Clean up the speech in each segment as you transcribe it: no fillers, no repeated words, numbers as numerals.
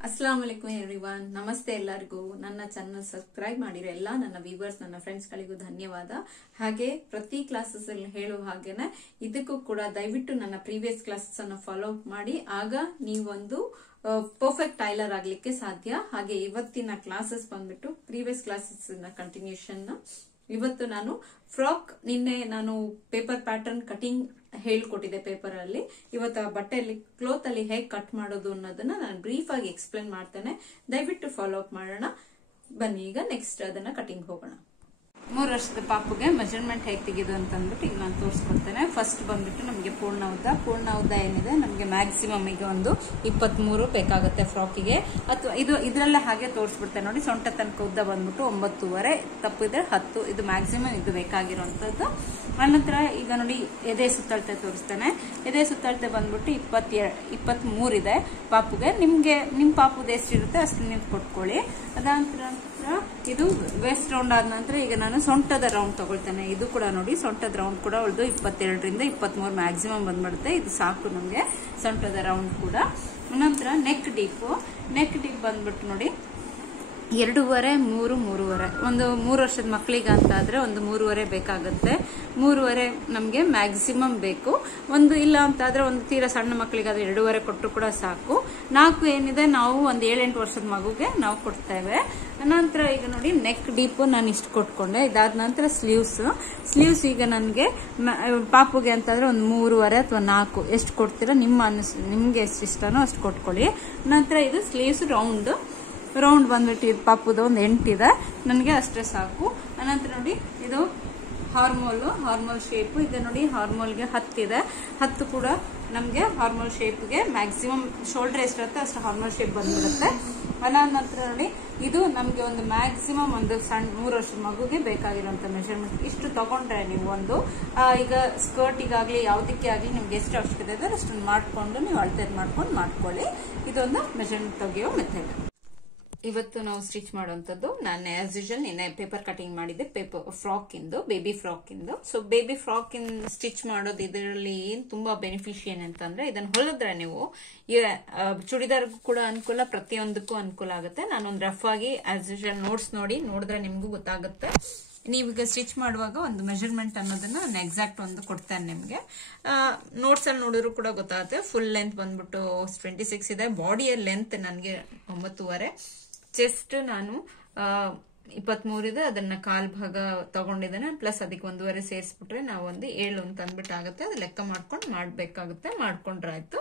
अस्सलाम वालेकुम एवरीवन नमस्ते ಎಲ್ಲರಿಗೂ ನನ್ನ ಚಾನೆಲ್ ಸಬ್ಸ್ಕ್ರೈಬ್ ಮಾಡಿರೋ ಎಲ್ಲ ನನ್ನ ವ್ಯೂವರ್ಸ್ ನನ್ನ ಫ್ರೆಂಡ್ಸ್ ಗಳಿಗೂ ಧನ್ಯವಾದ ಹಾಗೆ ಪ್ರತಿ ಕ್ಲಾಸಸ್ ಅಲ್ಲಿ ಹೇಳುವ ಹಾಗೇನೆ ಇದಕ್ಕೂ ಕೂಡ ದಯವಿಟ್ಟು ನನ್ನ ಪ್ರೀವಿಯಸ್ ಕ್ಲಾಸಸ್ ಅನ್ನು ಫಾಲೋ ಮಾಡಿ ಆಗ ನೀವು ಒಂದು ಪರ್ಫೆಕ್ಟ್ ಟೈಲರ್ ಆಗ್ಲಿಕ್ಕೆ ಸಾಧ್ಯ ಹಾಗೆ ಇವತ್ತಿನ ಕ್ಲಾಸಸ್ ಬಂದ್ಬಿಟ್ಟು ಪ್ರೀವಿಯಸ್ ಕ್ಲಾಸಸ್ ನ ಕಂಟಿನ್ಯೂಷನ್ ಇವತ್ತು ನಾನು ಫ್ರಾಕ್ ನಿನ್ನೆ ನಾನು ಪೇಪರ್ ಪ್ಯಾಟರ್ನ್ ಕಟಿಂಗ್ ಹೇಳ್ಕೊಟ್ಟಿದ್ದೆ ಪೇಪರ್ ಅಲ್ಲಿ ಇವತ್ತು ಬಟ್ಟೆಯಲ್ಲಿ ಕ್ಲೋತ್ ಅಲ್ಲಿ ಹೇಗೆ ಕಟ್ ಮಾಡೋದು ಅನ್ನೋದನ್ನ ನಾನು ಬ್ರೀಫ್ ಆಗಿ ಎಕ್ಸ್ಪ್ಲೇನ್ ಮಾಡ್ತೇನೆ ದಯವಿಟ್ಟು ಫಾಲೋ ಅಪ್ ಮಾಡೋಣ ಬನ್ನಿ ಈಗ ನೆಕ್ಸ್ಟ್ ಅದನ್ನ ಕಟಿಂಗ್ ಹೋಗೋಣ 3 ವರ್ಷದ ಪಾಪುಗೆ ಮೆಜರ್ಮೆಂಟ್ ಹೇಗೆ ತೆಗೆದು ಅಂತ ಅಂದ್ಬಿಟ್ಟು ಈಗ ನಾನು ತೋರಿಸ್ಕೊಡ್ತೇನೆ ಫಸ್ಟ್ ಬಂದ್ಬಿಟ್ಟು ನಮಗೆ ಪೂರ್ಣ ಉದ್ದ ಏನಿದೆ ನಮಗೆ ಮ್ಯಾಕ್ಸಿಮಮ್ ಈಗ ಒಂದು 23 ಬೇಕಾಗುತ್ತೆ ಫ್ರಾಕಿಗೆ ಅಥವಾ ಇದರಲ್ಲೇ ಹಾಗೆ ತೋರಿಸ್ಬಿಡ್ತೇನೆ ನೋಡಿ ಸೊಂಟ ತನಕ ಉದ್ದ ಬಂದ್ಬಿಟ್ಟು 9.5 ತಪ್ಪಿದ್ರೆ 10 ಇದು ಮ್ಯಾಕ್ಸಿಮಮ್ ಇದು ಬೇಕಾಗಿರುವಂತದ್ದು ಅನಂತರ ಈಗ ನೋಡಿ ಎದೆ ಸುತ್ತಳತೆ ತೋರಿಸ್ತೇನೆ ಎದೆ ಸುತ್ತಳತೆ ಬಂದ್ಬಿಟ್ಟು 23 ಇದೆ ಪಾಪುಗೆ ನಿಮ್ ಪಾಪುದು ಎಷ್ಟಿರುತ್ತೆ ಅಷ್ಟು ನೀವು ಕೊಟ್ಕೊಳ್ಳಿ ಅದಾಂತರ ಇದು ವೆಸ್ಟ್ ರೌಂಡ್ ಆದ ನಂತರ ಈಗ ನಾನು ಸೊಂಟದ ರೌಂಡ್ ತಗೊಳ್ತೇನೆ ಇದು ಕೂಡ ನೋಡಿ ಸೊಂಟದ ರೌಂಡ್ ಕೂಡ ಉಳಿದು 22 ರಿಂದ 23 ಮ್ಯಾಕ್ಸಿಮಮ್ ಬಂದ್ಬಿಡುತ್ತೆ ಇದು ಸಾಕು ನಮ್ಗೆ ಸೊಂಟದ ರೌಂಡ್ ಕೂಡ ನಂತರ ನೆಕ್ ಡೀಪ್ ಬಂದ್ಬಿಟ್ಟು ನೋಡಿ 2.5 3 ಒಂದು 3 ವರ್ಷದ ಮಕ್ಕಳಿಗೆ ಅಂತ ಆದ್ರೆ ಒಂದು 3.5 ಬೇಕಾಗುತ್ತೆ 3.5 ನಮ್ಗೆ ಮ್ಯಾಕ್ಸಿಮಮ್ ಬೇಕು ಒಂದು ಇಲ್ಲ ಅಂತ ಆದ್ರೆ ಒಂದು ತೀರಾ ಸಣ್ಣ ಮಕ್ಕಳಿಗಾದ್ರೆ 2.5 ಕೊಟ್ಟರು ಕೂಡ ಸಾಕು 4 ಏನಿದೆ ನಾವು ಒಂದು 7-8 ವರ್ಷದ ಮಗುಗೆ ನಾವು ಕೊಡ್ತೇವೆ ನಂತರ ಈಗ ನೋಡಿ ನೆಕ್ ಡೀಪ್ ನಾನು ಇಷ್ಟು ಕೊಟ್ಕೊಂಡೆ ಇದಾದ ನಂತರ ಸ್ಲೀವ್ಸ್ ಈಗ ನನಗೆ ಪಾಪುಗೆ ಅಂತಂದ್ರೆ ಒಂದು 3.5 ಅಥವಾ 4 ಎಷ್ಟು ಕೊಡ್ತೀರಾ ನಿಮ್ಗೆ ಎಷ್ಟು ಇಷ್ಟನೋ ಅಷ್ಟು ಕೊಟ್ಕೊಳ್ಳಿ ನಂತರ ಇದು ಸ್ಲೀವ್ಸ್ ರೌಂಡ್ ಬಂದ್ಬಿಟ್ಟು ಪಾಪುದು ಒಂದು 8 ಇದೆ ನನಗೆ ಅಷ್ಟೇ ಸಾಕು ಅನಂತರ ನೋಡಿ ಇದು ಹಾರ್ಮೋಲ್ ಶೇಪ್ ಇದೆ ನೋಡಿ ಹಾರ್ಮೋಲ್ಗೆ 10 ಇದೆ 10 ಕೂಡ ನಮ್ಗೆ ಹಾರ್ಮೋಲ್ ಶೇಪ್ಗೆ ಮ್ಯಾಕ್ಸಿಮಮ್ ಶೋಲ್ಡರ್ ಎಷ್ಟಿರುತ್ತೆ ಅಷ್ಟು ಹಾರ್ಮೋಲ್ ಶೇಪ್ ಬಂದ್ಬಿಡುತ್ತೆ ಅನಂತರ ನೋಡಿ ಇದು ನಮ್ಗೆ ಒಂದು ಮ್ಯಾಕ್ಸಿಮಮ್ ಒಂದು ಸಣ್ಣ 3 ವರ್ಷದ ಮಗುಗೆ ಬೇಕಾಗಿರುವಂತ ಮೆಜರ್ಮೆಂಟ್ ಇಷ್ಟು ತಗೊಂಡ್ರೆ ನೀವು ಒಂದು ಈಗ ಸ್ಕರ್ಟಿಗಾಗ್ಲಿ ಯಾವ್ದಕ್ಕೆ ಆಗ್ಲಿ ನಿಮ್ಗೆ ಎಷ್ಟು ಅವಶ್ಯಕತೆ ಇದೆ ಅಷ್ಟನ್ನು ಮಾಡ್ಕೊಂಡು ನೀವು ಅಳತೆ ಮಾಡ್ಕೊಳ್ಳಿ ಇದೊಂದು ಮೆಜರ್ಮೆಂಟ್ ತೆಗೆಯೋ ಮೆಥಡ್ ಇವತ್ತು ನಾವು ಸ್ಟಿಚ್ ಮಾಡುವಂತದ್ದು ನಾನು ಆಸ್ ಯೂಶುವಲ್ ನಿನ್ನೆ ಪೇಪರ್ ಕಟಿಂಗ್ ಮಾಡಿದ್ದೆ ಬೇಬಿ ಫ್ರಾಕ್ ಇಂದು ಸೊ ಬೇಬಿ ಫ್ರಾಕ್ ಇನ್ ಸ್ಟಿಚ್ ಮಾಡೋದು ಇದರಲ್ಲಿ ಏನ್ ತುಂಬಾ ಬೆನಿಫಿಷಿಯನ್ ಅಂತಂದ್ರೆ ಇದನ್ನ ಹೊಲಿದ್ರೆ ನೀವು ಚೂಡಿದಾರ್ಗೂ ಕೂಡ ಅನುಕೂಲ ಪ್ರತಿಯೊಂದಕ್ಕೂ ಅನುಕೂಲ ಆಗುತ್ತೆ ನಾನೊಂದು ರಫ್ ಆಗಿ ಆಸ್ ಯೂಶುವಲ್ ನೋಡಿದ್ರೆ ನಿಮ್ಗೂ ಗೊತ್ತಾಗುತ್ತೆ ನೀವೀಗ ಸ್ಟಿಚ್ ಮಾಡುವಾಗ ಒಂದು ಮೆಜರ್ಮೆಂಟ್ ಅನ್ನೋದನ್ನ ನಾನು ಎಕ್ಸಾಕ್ಟ್ ಒಂದು ಕೊಡ್ತೇನೆ ನಿಮ್ಗೆ ನೋಟ್ಸ್ ಅಲ್ಲಿ ನೋಡಿದ್ರು ಕೂಡ ಗೊತ್ತಾಗುತ್ತೆ ಫುಲ್ ಲೆಂತ್ ಬಂದ್ಬಿಟ್ಟು 26 ಇದೆ ಬಾಡಿಯ ಲೆಂತ್ ನನಗೆ 9.5 ಚೆಸ್ಟ್ ನಾನು 23 ಇದೆ ಅದನ್ನ ಕಾಲ್ ಭಾಗ ತಗೊಂಡಿದ್ದೇನೆ ಪ್ಲಸ್ ಅದಕ್ಕೆ 1.5 ಸೇರಿಸ್ಬಿಟ್ರೆ ನಾವು ಒಂದು 7 ಅಂತ ಅಂದ್ಬಿಟ್ಟು ಆಗುತ್ತೆ ಅದು ಲೆಕ್ಕ ಮಾಡ್ಕೊಂಡು ಮಾಡ್ಬೇಕಾಗುತ್ತೆ ಮಾಡ್ಕೊಂಡ್ರೆ ಆಯ್ತು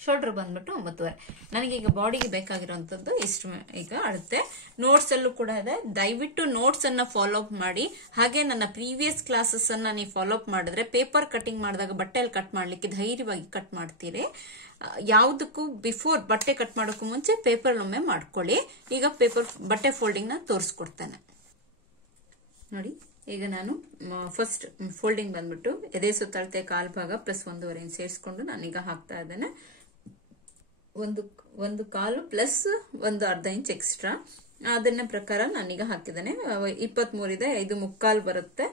ಶೋಲ್ಡರ್ ಬಂದ್ಬಿಟ್ಟು 9.5 ನನಗೀಗ ಬಾಡಿಗೆ ಬೇಕಾಗಿರುವಂತದ್ದು ಇಷ್ಟು ಈಗ ಅಳತೆ ನೋಟ್ಸ್ ಅಲ್ಲೂ ಕೂಡ ಇದೆ ದಯವಿಟ್ಟು ನೋಟ್ಸ್ ಅನ್ನ ಫಾಲೋ ಅಪ್ ಮಾಡಿ ಹಾಗೆ ನನ್ನ ಪ್ರೀವಿಯಸ್ ಕ್ಲಾಸಸ್ ಅನ್ನ ನೀವು ಫಾಲೋ ಅಪ್ ಮಾಡಿದ್ರೆ ಪೇಪರ್ ಕಟಿಂಗ್ ಮಾಡಿದಾಗ ಬಟ್ಟೆಯಲ್ಲಿ ಕಟ್ ಮಾಡ್ಲಿಕ್ಕೆ ಧೈರ್ಯವಾಗಿ ಕಟ್ ಮಾಡ್ತೀರಿ ಯಾವುದಕ್ಕೂ ಬಿಫೋರ್ ಬಟ್ಟೆ ಕಟ್ ಮಾಡೋಕ್ಕೂ ಮುಂಚೆ ಪೇಪರ್ ಒಮ್ಮೆ ಮಾಡ್ಕೊಳ್ಳಿ ಈಗ ಬಟ್ಟೆ ಫೋಲ್ಡಿಂಗ್ ನ ತೋರಿಸ್ಕೊಡ್ತೇನೆ ನೋಡಿ ಈಗ ನಾನು ಫಸ್ಟ್ ಫೋಲ್ಡಿಂಗ್ ಬಂದ್ಬಿಟ್ಟು ಎದೆ ಸುತ್ತಳತೆ ಕಾಲ್ ಭಾಗ ಪ್ಲಸ್ 1.5 ಸೇರಿಸ್ಕೊಂಡು ನಾನೀಗ ಹಾಕ್ತಾ ಇದ್ದೇನೆ ಒಂದು ಕಾಲು ಪ್ಲಸ್ ಒಂದು ಅರ್ಧ ಇಂಚ್ ಎಕ್ಸ್ಟ್ರಾ ಅದನ್ನ ಪ್ರಕಾರ ನಾನೀಗ ಹಾಕಿದ್ದೇನೆ 23 ಇದೆ 5.75 ಬರುತ್ತೆ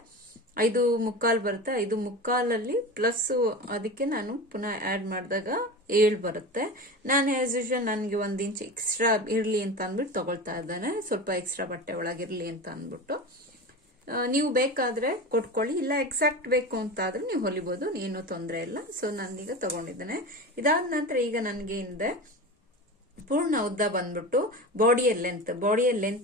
5.75 ಪ್ಲಸ್ ಅದಕ್ಕೆ ನಾನು ಪುನಃ ಆಡ್ ಮಾಡಿದಾಗ 7 ಬರುತ್ತೆ ನಾನು ಆಸ್ ಯೂಶುವಲ್ ನನಗೆ 1 ಇಂಚ್ ಎಕ್ಸ್ಟ್ರಾ ಇರ್ಲಿ ಅಂತ ಅಂದ್ಬಿಟ್ಟು ತಗೊಳ್ತಾ ಇದ್ದೇನೆ ಸ್ವಲ್ಪ ಎಕ್ಸ್ಟ್ರಾ ಬಟ್ಟೆ ಒಳಗಿರ್ಲಿ ಅಂತ ಅಂದ್ಬಿಟ್ಟು ನೀವು ಬೇಕಾದ್ರೆ ಕೊಟ್ಕೊಳ್ಳಿ ಇಲ್ಲ ಎಕ್ಸಾಕ್ಟ್ ಬೇಕು ಅಂತ ಆದ್ರೆ ನೀವು ಹೊಲಿಬಹುದು ಏನು ತೊಂದರೆ ಇಲ್ಲ ಸೊ ನಾನೀಗ ತಗೊಂಡಿದ್ದೇನೆ ಇದಾದ ನಂತರ ಈಗ ನನಗೆ ಏನಿದೆ ಪೂರ್ಣ ಉದ್ದ ಬಂದ್ಬಿಟ್ಟು ಬಾಡಿಯ ಲೆಂತ್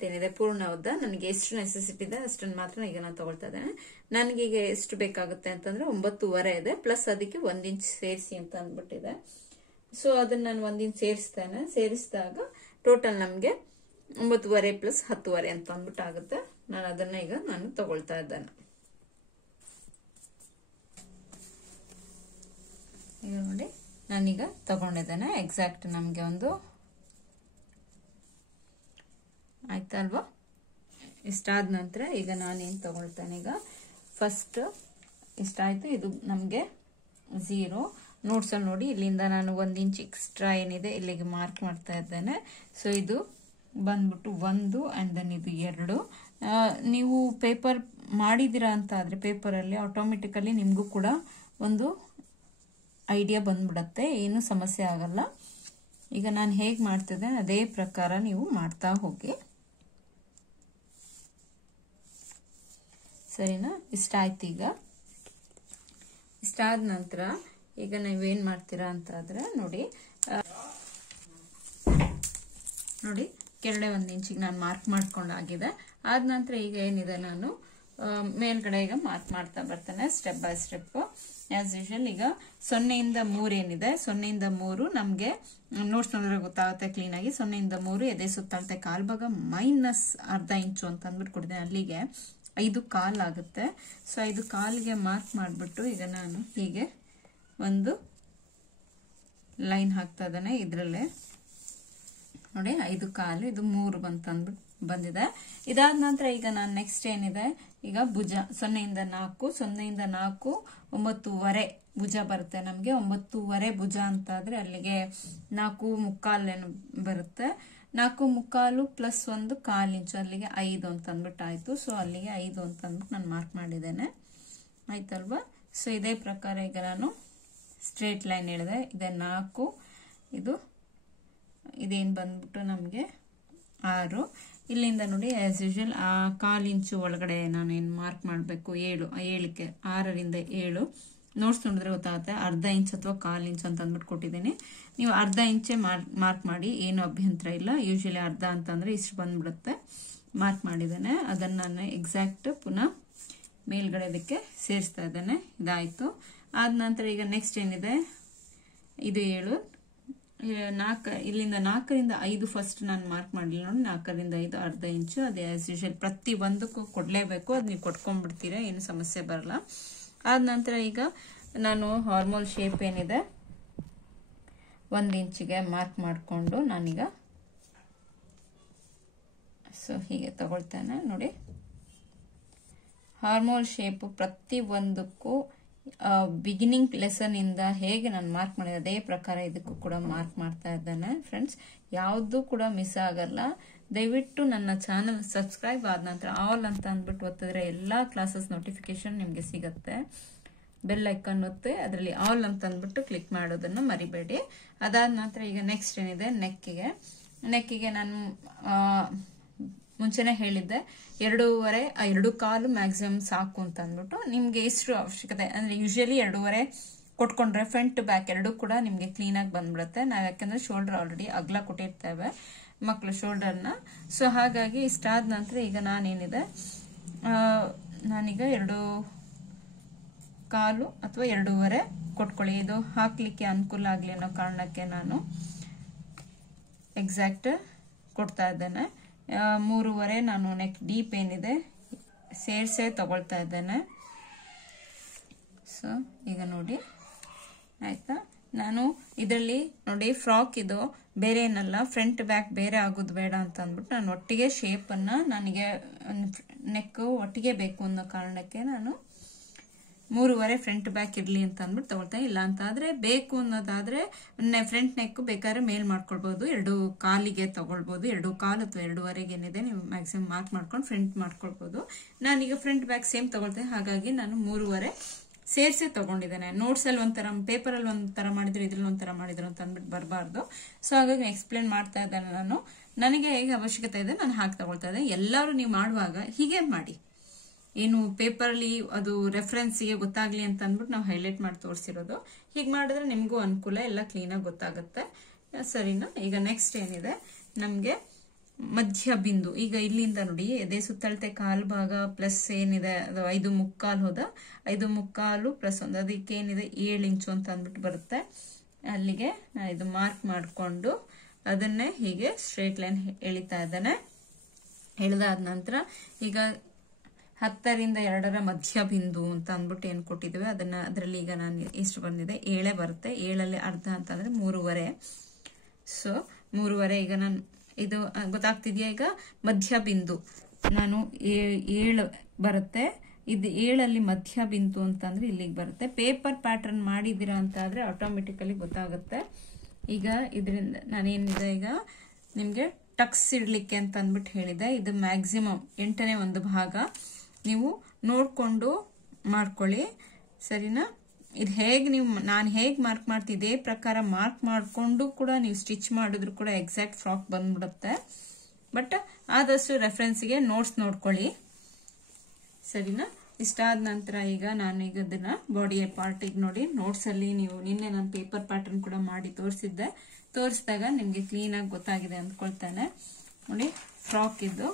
ಏನಿದೆ ಪೂರ್ಣ ಉದ್ದ ನನಗೆ ಎಷ್ಟು ನೆಸೆಸಿಟಿ ಇದೆ ಅಷ್ಟನ್ನು ಮಾತ್ರ ಈಗ ನಾನು ತಗೊಳ್ತಾ ಇದ್ದೇನೆ ನನಗೀಗ ಎಷ್ಟು ಬೇಕಾಗುತ್ತೆ ಅಂತಂದ್ರೆ 9.5 ಇದೆ ಪ್ಲಸ್ ಅದಕ್ಕೆ 1 ಇಂಚ್ ಸೇರಿಸಿ ಅಂತ ಅಂದ್ಬಿಟ್ಟಿದೆ ಸೊ ಅದನ್ನ ನಾನು 1 ಇಂಚ್ ಸೇರಿಸಿದಾಗ ಟೋಟಲ್ ನಮ್ಗೆ 9.5 ಪ್ಲಸ್ 10.5 ಅಂತ ಅಂದ್ಬಿಟ್ಟು ಆಗುತ್ತೆ ನಾನು ಅದನ್ನ ಈಗ ನಾನು ತಗೊಳ್ತಾ ಇದ್ದೇನೆ ಈಗ ನೋಡಿ ನಾನೀಗ ತಗೊಂಡಿದ್ದೇನೆ ಎಕ್ಸಾಕ್ಟ್ ನಮ್ಗೆ ಒಂದು ಆಯ್ತಲ್ವಾ ಇಷ್ಟಾದ ನಂತರ ಈಗ ನಾನೇನ್ ತಗೊಳ್ತೇನೆ ಈಗ ಫಸ್ಟ್ ಇಷ್ಟಾಯ್ತು ಇದು ನಮ್ಗೆ 0 ನೋಟ್ಸ್ ಅಲ್ಲಿ ನೋಡಿ ಇಲ್ಲಿಂದ ನಾನು 1 ಇಂಚ್ ಎಕ್ಸ್ಟ್ರಾ ಏನಿದೆ ಇಲ್ಲಿಗೆ ಮಾರ್ಕ್ ಮಾಡ್ತಾ ಇದ್ದೇನೆ ಸೊ ಇದು ಬಂದ್ಬಿಟ್ಟು 1 ಅಂಡ್ ದೆನ್ ಇದು 2 ನೀವು ಪೇಪರ್ ಮಾಡಿದಿರಾ ಅಂತ ಆದ್ರೆ ಪೇಪರ್ ಅಲ್ಲಿ ಆಟೋಮೆಟಿಕಲಿ ನಿಮ್ಗೂ ಕೂಡ ಒಂದು ಐಡಿಯಾ ಬಂದ್ಬಿಡತ್ತೆ ಏನು ಸಮಸ್ಯೆ ಆಗಲ್ಲ ಈಗ ನಾನು ಹೇಗೆ ಮಾಡ್ತಿದ್ದೆ ಅದೇ ಪ್ರಕಾರ ನೀವು ಮಾಡ್ತಾ ಹೋಗಿ. ಸರಿನಾ? ಇಷ್ಟ ಆಯ್ತು. ಈಗ ಇಷ್ಟ ಆದ ನಂತರ ಈಗ ನೀವೇನ್ ಮಾಡ್ತೀರಾ ಅಂತಾದ್ರೆ ನೋಡಿ ಕೆಳಗಡೆ 1 ಇಂಚಿಗೆ ನಾನು ಮಾರ್ಕ್ ಮಾಡ್ಕೊಂಡಾಗಿದೆ. ಆದ ನಂತರ ಈಗ ಏನಿದೆ ನಾನು ಮೇಲ್ಗಡೆ ಈಗ ಮಾರ್ಕ್ ಮಾಡ್ತಾ ಬರ್ತೇನೆ step by step as usual. ಈಗ 0 ಇಂದ 3 ಏನಿದೆ, 0 ಇಂದ 3 ನಮ್ಗೆ ನೋಟ್ಸ್ ನೋಡಿದ್ರೆ ಗೊತ್ತಾಗುತ್ತೆ ಕ್ಲೀನ್ ಆಗಿ. 0 ಇಂದ 3 ಎದೆ ಸುತ್ತಳತೆ ಕಾಲ್ಭಾಗ ಮೈನಸ್ ಅರ್ಧ ಇಂಚು ಅಂತ ಅಂದ್ಬಿಟ್ಟು ಕೊಟ್ಟಿದ್ದೇನೆ. ಅಲ್ಲಿಗೆ 5 ಕಾಲ್ ಆಗುತ್ತೆ. ಸೊ 5 ಕಾಲ್ಗೆ ಮಾರ್ಕ್ ಮಾಡ್ಬಿಟ್ಟು ಈಗ ನಾನು ಹೀಗೆ ಒಂದು ಲೈನ್ ಹಾಕ್ತಾ ಇದ್ದೇನೆ. ಇದ್ರಲ್ಲೇ ನೋಡಿ 5 ಕಾಲು, ಇದು 3 ಬಂದಿದೆ. ಇದಾದ ನಂತರ ಈಗ ನಾನು ನೆಕ್ಸ್ಟ್ ಏನಿದೆ, ಈಗ ಭುಜ 0 ಇಂದ 4, 0 ಇಂದ 4 9.5 ಭುಜ ಬರುತ್ತೆ ನಮ್ಗೆ. 9.5 ಭುಜ ಅಂತಾದ್ರೆ ಅಲ್ಲಿಗೆ 4.25 ಬರುತ್ತೆ. 4.25 ಪ್ಲಸ್ 1 1/4 ಇಂಚು, ಅಲ್ಲಿಗೆ 5 ಅಂತ ಅಂದ್ಬಿಟ್ಟು ಆಯ್ತು. ಸೊ ಅಲ್ಲಿಗೆ 5 ಅಂತ ಅಂದ್ಬಿಟ್ಟು ನಾನು ಮಾರ್ಕ್ ಮಾಡಿದ್ದೇನೆ. ಆಯ್ತಲ್ವಾ? ಸೊ ಇದೇ ಪ್ರಕಾರ ಈಗ ನಾನು ಸ್ಟ್ರೇಟ್ ಲೈನ್ ಹೇಳಿದೆ. ಇದೆ 4, ಇದೇನ್ ಬಂದ್ಬಿಟ್ಟು ನಮ್ಗೆ 6. ಇಲ್ಲಿಂದ ನೋಡಿ ಆಸ್ ಯೂಶುವಲ್ 1/4 ಇಂಚು ಒಳಗಡೆ ನಾನು ಏನ್ ಮಾರ್ಕ್ ಮಾಡಬೇಕು 7, 7ಕ್ಕೆ 6ರಿಂದ 7 ನೋಟ್ಸ್ ನೋಡಿದ್ರೆ ಗೊತ್ತಾಗುತ್ತೆ. ಅರ್ಧ ಇಂಚ್ ಅಥವಾ 1/4 ಇಂಚು ಅಂತ ಅಂದ್ಬಿಟ್ಟು ಕೊಟ್ಟಿದ್ದೀನಿ. ನೀವು ಅರ್ಧ ಇಂಚೆ ಮಾರ್ಕ್ ಮಾಡಿ, ಏನು ಅಭ್ಯಂತರ ಇಲ್ಲ. ಯೂಶಲಿ ಅರ್ಧ ಅಂತಂದ್ರೆ ಇಷ್ಟು ಬಂದ್ಬಿಡುತ್ತೆ. ಮಾರ್ಕ್ ಮಾಡಿದ್ದೇನೆ. ಅದನ್ನ ನಾನು ಎಕ್ಸಾಕ್ಟ್ ಪುನಃ ಮೇಲ್ಗಡೆ ಇದಕ್ಕೆ ಸೇರಿಸ್ತಾ ಇದ್ದೇನೆ. ಇದಾಯ್ತು. ಆದ ನಂತರ ಈಗ ನೆಕ್ಸ್ಟ್ ಏನಿದೆ, ಇದು 7, 4 ಇಲ್ಲಿಂದ 4ರಿಂದ 5 ಫಸ್ಟ್ ನಾನು ಮಾರ್ಕ್ ಮಾಡಲಿಲ್ಲ ನೋಡಿ. 4ರಿಂದ 5 ಅರ್ಧ ಇಂಚು. ಅದೇ ಆಸ್ ಯೂಶುವಲ್ ಪ್ರತಿ ಒಂದಕ್ಕೂ ಕೊಡ್ಲೇಬೇಕು. ಅದು ನೀವು ಕೊಟ್ಕೊಂಡ್ಬಿಡ್ತೀರಾ, ಏನು ಸಮಸ್ಯೆ ಬರಲ್ಲ. ಆದ ನಂತರ ಈಗ ನಾನು ಹಾರ್ಮೋಲ್ ಶೇಪ್ ಏನಿದೆ 1 ಇಂಚಿಗೆ ಮಾರ್ಕ್ ಮಾಡಿಕೊಂಡು ನಾನೀಗ ಸೊ ಹೀಗೆ ತಗೊಳ್ತೇನೆ. ನೋಡಿ ಹಾರ್ಮೋಲ್ ಶೇಪ್ ಪ್ರತಿ ಒಂದಕ್ಕೂ ಬಿಗಿನಿಂಗ್ ಲೆಸನ್ ಇಂದ ಹೇಗೆ ನಾನು ಮಾರ್ಕ್ ಮಾಡಿದೆ ಅದೇ ಪ್ರಕಾರ ಇದಕ್ಕೂ ಕೂಡ ಮಾರ್ಕ್ ಮಾಡ್ತಾ ಇದ್ದೇನೆ ಫ್ರೆಂಡ್ಸ್. ಯಾವುದು ಕೂಡ ಮಿಸ್ ಆಗಲ್ಲ. ದಯವಿಟ್ಟು ನನ್ನ ಚಾನಲ್ ಸಬ್ಸ್ಕ್ರೈಬ್ ಆದ ನಂತರ ಆಲ್ ಅಂತ ಅಂದ್ಬಿಟ್ಟು ಒತ್ತಿದ್ರೆ ಎಲ್ಲಾ ಕ್ಲಾಸಸ್ ನೋಟಿಫಿಕೇಶನ್ ನಿಮ್ಗೆ ಸಿಗುತ್ತೆ. ಬೆಲ್ ಐಕಾನ್ ಒತ್ತಿ ಅದರಲ್ಲಿ ಆಲ್ ಅಂತ ಅಂದ್ಬಿಟ್ಟು ಕ್ಲಿಕ್ ಮಾಡೋದನ್ನ ಮರಿಬೇಡಿ. ಅದಾದ ನಂತರ ಈಗ ನೆಕ್ಸ್ಟ್ ಏನಿದೆ, ನೆಕ್ಕಿಗೆ ನಾನು ಮುಂಚೆನೆ ಹೇಳಿದ್ದೆ 2.5 2/4 ಮ್ಯಾಕ್ಸಿಮಮ್ ಸಾಕು ಅಂತ ಅಂದ್ಬಿಟ್ಟು. ನಿಮ್ಗೆ ಎಷ್ಟು ಅವಶ್ಯಕತೆ ಅಂದ್ರೆ ಯೂಶಲಿ 2.5 ಕೊಟ್ಕೊಂಡ್ರೆ ಫ್ರಂಟ್ ಬ್ಯಾಕ್ ಎರಡೂ ಕೂಡ ನಿಮ್ಗೆ ಕ್ಲೀನ್ ಆಗಿ ಬಂದ್ಬಿಡುತ್ತೆ. ನಾವ್ ಯಾಕಂದ್ರೆ ಶೋಲ್ಡರ್ ಆಲ್ರೆಡಿ ಅಗಲ ಕೊಟ್ಟಿರ್ತೇವೆ ಮಕ್ಕಳು ಶೋಲ್ಡರ್ನ. ಸೊ ಹಾಗಾಗಿ ಇಷ್ಟ ಆದ ನಂತರ ಈಗ ನಾನೇನಿದೆ ನಾನೀಗ 2/4 ಅಥವಾ 2.5 ಕೊಟ್ಕೊಳ್ಳಿ. ಇದು ಹಾಕ್ಲಿಕ್ಕೆ ಅನುಕೂಲ ಆಗ್ಲಿ ಅನ್ನೋ ಕಾರಣಕ್ಕೆ ನಾನು ಎಕ್ಸಾಕ್ಟ್ ಕೊಡ್ತಾ ಇದ್ದೇನೆ. 3.5 ನಾನು ನೆಕ್ ಡೀಪ್ ಏನಿದೆ ಸೇರ್ಸೇ ತಗೊಳ್ತಾ ಇದ್ದೇನೆ. ಸೊ ಈಗ ನೋಡಿ ಆಯ್ತಾ. ನಾನು ಇದರಲ್ಲಿ ನೋಡಿ ಫ್ರಾಕ್ ಇದು ಬೇರೆ ಏನಲ್ಲ, ಫ್ರಂಟ್ ಬ್ಯಾಕ್ ಬೇರೆ ಆಗೋದು ಬೇಡ ಅಂತ ಅಂದ್ಬಿಟ್ಟು ನಾನು ಒಟ್ಟಿಗೆ ಶೇಪ್ ಅನ್ನ ನನಗೆ ನೆಕ್ ಒಟ್ಟಿಗೆ ಬೇಕು ಅನ್ನೋ ಕಾರಣಕ್ಕೆ ನಾನು 3.5 ಫ್ರಂಟ್ ಬ್ಯಾಕ್ ಇರ್ಲಿ ಅಂತ ಅಂದ್ಬಿಟ್ಟು ತಗೊಳ್ತೇನೆ. ಇಲ್ಲ ಅಂತ ಆದ್ರೆ ಬೇಕು ಅನ್ನೋದಾದ್ರೆ ಫ್ರಂಟ್ ನೆಕ್ ಬೇಕಾದ್ರೆ ಮೇಲ್ ಮಾಡ್ಕೊಳ್ಬಹುದು, 2 ಕಾಲಿಗೆ ತಗೊಳ್ಬಹುದು. 2/4 ಅಥವಾ 2.5 ಏನಿದೆ ನೀವು ಮ್ಯಾಕ್ಸಿಮಮ್ ಮಾರ್ಕ್ ಮಾಡ್ಕೊಂಡು ಫ್ರಂಟ್ ಮಾಡ್ಕೊಳ್ಬಹುದು. ನಾನೀಗ ಫ್ರಂಟ್ ಬ್ಯಾಕ್ ಸೇಮ್ ತಗೊಳ್ತೇನೆ. ಹಾಗಾಗಿ ನಾನು 3.5 ಸೇರ್ಸೆ ತಗೊಂಡಿದ್ದೇನೆ. ನೋಟ್ಸ್ ಅಲ್ಲಿ ಒಂಥರ, ಪೇಪರ್ ಅಲ್ಲಿ ಒಂಥರ ಮಾಡಿದ್ರು, ಇದ್ರಲ್ಲಿ ಒಂಥರ ಮಾಡಿದ್ರು ಅಂತ ಅಂದ್ಬಿಟ್ಟು ಬರಬಾರ್ದು. ಸೊ ಹಾಗಾಗಿ ಎಕ್ಸ್ಪ್ಲೇನ್ ಮಾಡ್ತಾ ಇದ್ದೇನೆ ನಾನು. ನನಗೆ ಹೇಗೆ ಅವಶ್ಯಕತೆ ಇದೆ ನಾನು ಹಾಕಿ ತಗೊಳ್ತಾ ಇದ್ದೇನೆ. ಎಲ್ಲರೂ ನೀವು ಮಾಡುವಾಗ ಹೀಗೆ ಮಾಡಿ, ಏನು ಪೇಪರ್ ಅಲ್ಲಿ ಅದು ರೆಫರೆನ್ಸ್ಗೆ ಗೊತ್ತಾಗ್ಲಿ ಅಂತ ಅಂದ್ಬಿಟ್ಟು ನಾವು ಹೈಲೈಟ್ ಮಾಡಿ ತೋರಿಸಿರೋದು. ಹೀಗೆ ಮಾಡಿದ್ರೆ ನಿಮ್ಗೂ ಅನುಕೂಲ, ಎಲ್ಲ ಕ್ಲೀನ್ ಆಗಿ ಗೊತ್ತಾಗುತ್ತೆ. ಸರಿನಾ? ಈಗ ನೆಕ್ಸ್ಟ್ ಏನಿದೆ ನಮ್ಗೆ ಮಧ್ಯ ಬಿಂದು. ಈಗ ಇಲ್ಲಿಂದ ನೋಡಿ ಎದೆ ಸುತ್ತಳತೆ ಕಾಲ್ ಭಾಗ ಪ್ಲಸ್ ಏನಿದೆ ಅದು 5.25 ಹೋದ 5.25 ಪ್ಲಸ್ 1 ಅದಕ್ಕೆ ಏನಿದೆ 7 ಇಂಚು ಅಂತ ಅಂದ್ಬಿಟ್ಟು ಬರುತ್ತೆ. ಅಲ್ಲಿಗೆ ನಾನು ಇದು ಮಾರ್ಕ್ ಮಾಡಿಕೊಂಡು ಅದನ್ನೇ ಹೀಗೆ ಸ್ಟ್ರೇಟ್ ಲೈನ್ ಎಳಿತಾ ಇದ್ದೇನೆ. ಎಳೆದಾದ ನಂತರ ಈಗ 10ರಿಂದ 2ರ ಮಧ್ಯ ಬಿಂದು ಅಂತ ಅಂದ್ಬಿಟ್ಟು ಏನ್ ಕೊಟ್ಟಿದ್ದೇವೆ ಅದರಲ್ಲಿ ಈಗ ನಾನು ಎಷ್ಟು ಬಂದಿದೆ 7 ಬರುತ್ತೆ. 7ಅಲ್ಲಿ ಅರ್ಧ ಅಂತಂದ್ರೆ 3.5. ಸೊ 3.5 ಈಗ ನಾನು ಇದು ಗೊತ್ತಾಗ್ತಿದ್ಯಾ. ಈಗ ಮಧ್ಯ ಬಿಂದು ನಾನು 7 ಬರುತ್ತೆ. ಇದು 7ಅಲ್ಲಿ ಮಧ್ಯ ಬಿಂದು ಅಂತಂದ್ರೆ ಇಲ್ಲಿಗೆ ಬರುತ್ತೆ. ಪೇಪರ್ ಪ್ಯಾಟರ್ನ್ ಮಾಡಿದೀರಾ ಅಂತ ಆದ್ರೆ ಆಟೋಮೆಟಿಕಲಿ ಗೊತ್ತಾಗುತ್ತೆ. ಈಗ ಇದರಿಂದ ನಾನೇನಿದೆ ಈಗ ನಿಮ್ಗೆ ಟಕ್ಸ್ ಇಡ್ಲಿಕ್ಕೆ ಅಂತ ಅಂದ್ಬಿಟ್ಟು ಹೇಳಿದೆ. ಇದು ಮ್ಯಾಕ್ಸಿಮಮ್ 8ನೇ ಒಂದು ಭಾಗ ನೀವು ನೋಡ್ಕೊಂಡು ಮಾಡ್ಕೊಳ್ಳಿ. ಸರಿನಾ? ಇದು ಹೇಗೆ ನೀವು ನಾನು ಹೇಗೆ ಮಾರ್ಕ್ ಮಾಡ್ತೀನಿ ಇದೇ ಪ್ರಕಾರ ಮಾರ್ಕ್ ಮಾಡಿಕೊಂಡು ಕೂಡ ನೀವು ಸ್ಟಿಚ್ ಮಾಡಿದ್ರು ಕೂಡ ಎಕ್ಸಾಕ್ಟ್ ಫ್ರಾಕ್ ಬಂದ್ಬಿಡುತ್ತೆ. ಬಟ್ ಆದಷ್ಟು ರೆಫರೆನ್ಸ್ಗೆ ನೋಟ್ಸ್ ನೋಡ್ಕೊಳ್ಳಿ, ಸರಿನಾ. ಇಷ್ಟಾದ ನಂತರ ಈಗ ನಾನು ಈಗ ಅದನ್ನ ಬಾಡಿಯ ಪಾರ್ಟಿಗೆ ನೋಡಿ ನೋಟ್ಸ್ ಅಲ್ಲಿ ನೀವು ನಿನ್ನೆ ನಾನು ಪೇಪರ್ ಪ್ಯಾಟರ್ನ್ ಕೂಡ ಮಾಡಿ ತೋರಿಸಿದಾಗ ನಿಮ್ಗೆ ಕ್ಲೀನ್ ಆಗಿ ಗೊತ್ತಾಗಿದೆ ಅಂದ್ಕೊಳ್ತಾನೆ. ನೋಡಿ ಫ್ರಾಕ್ ಇದ್ದು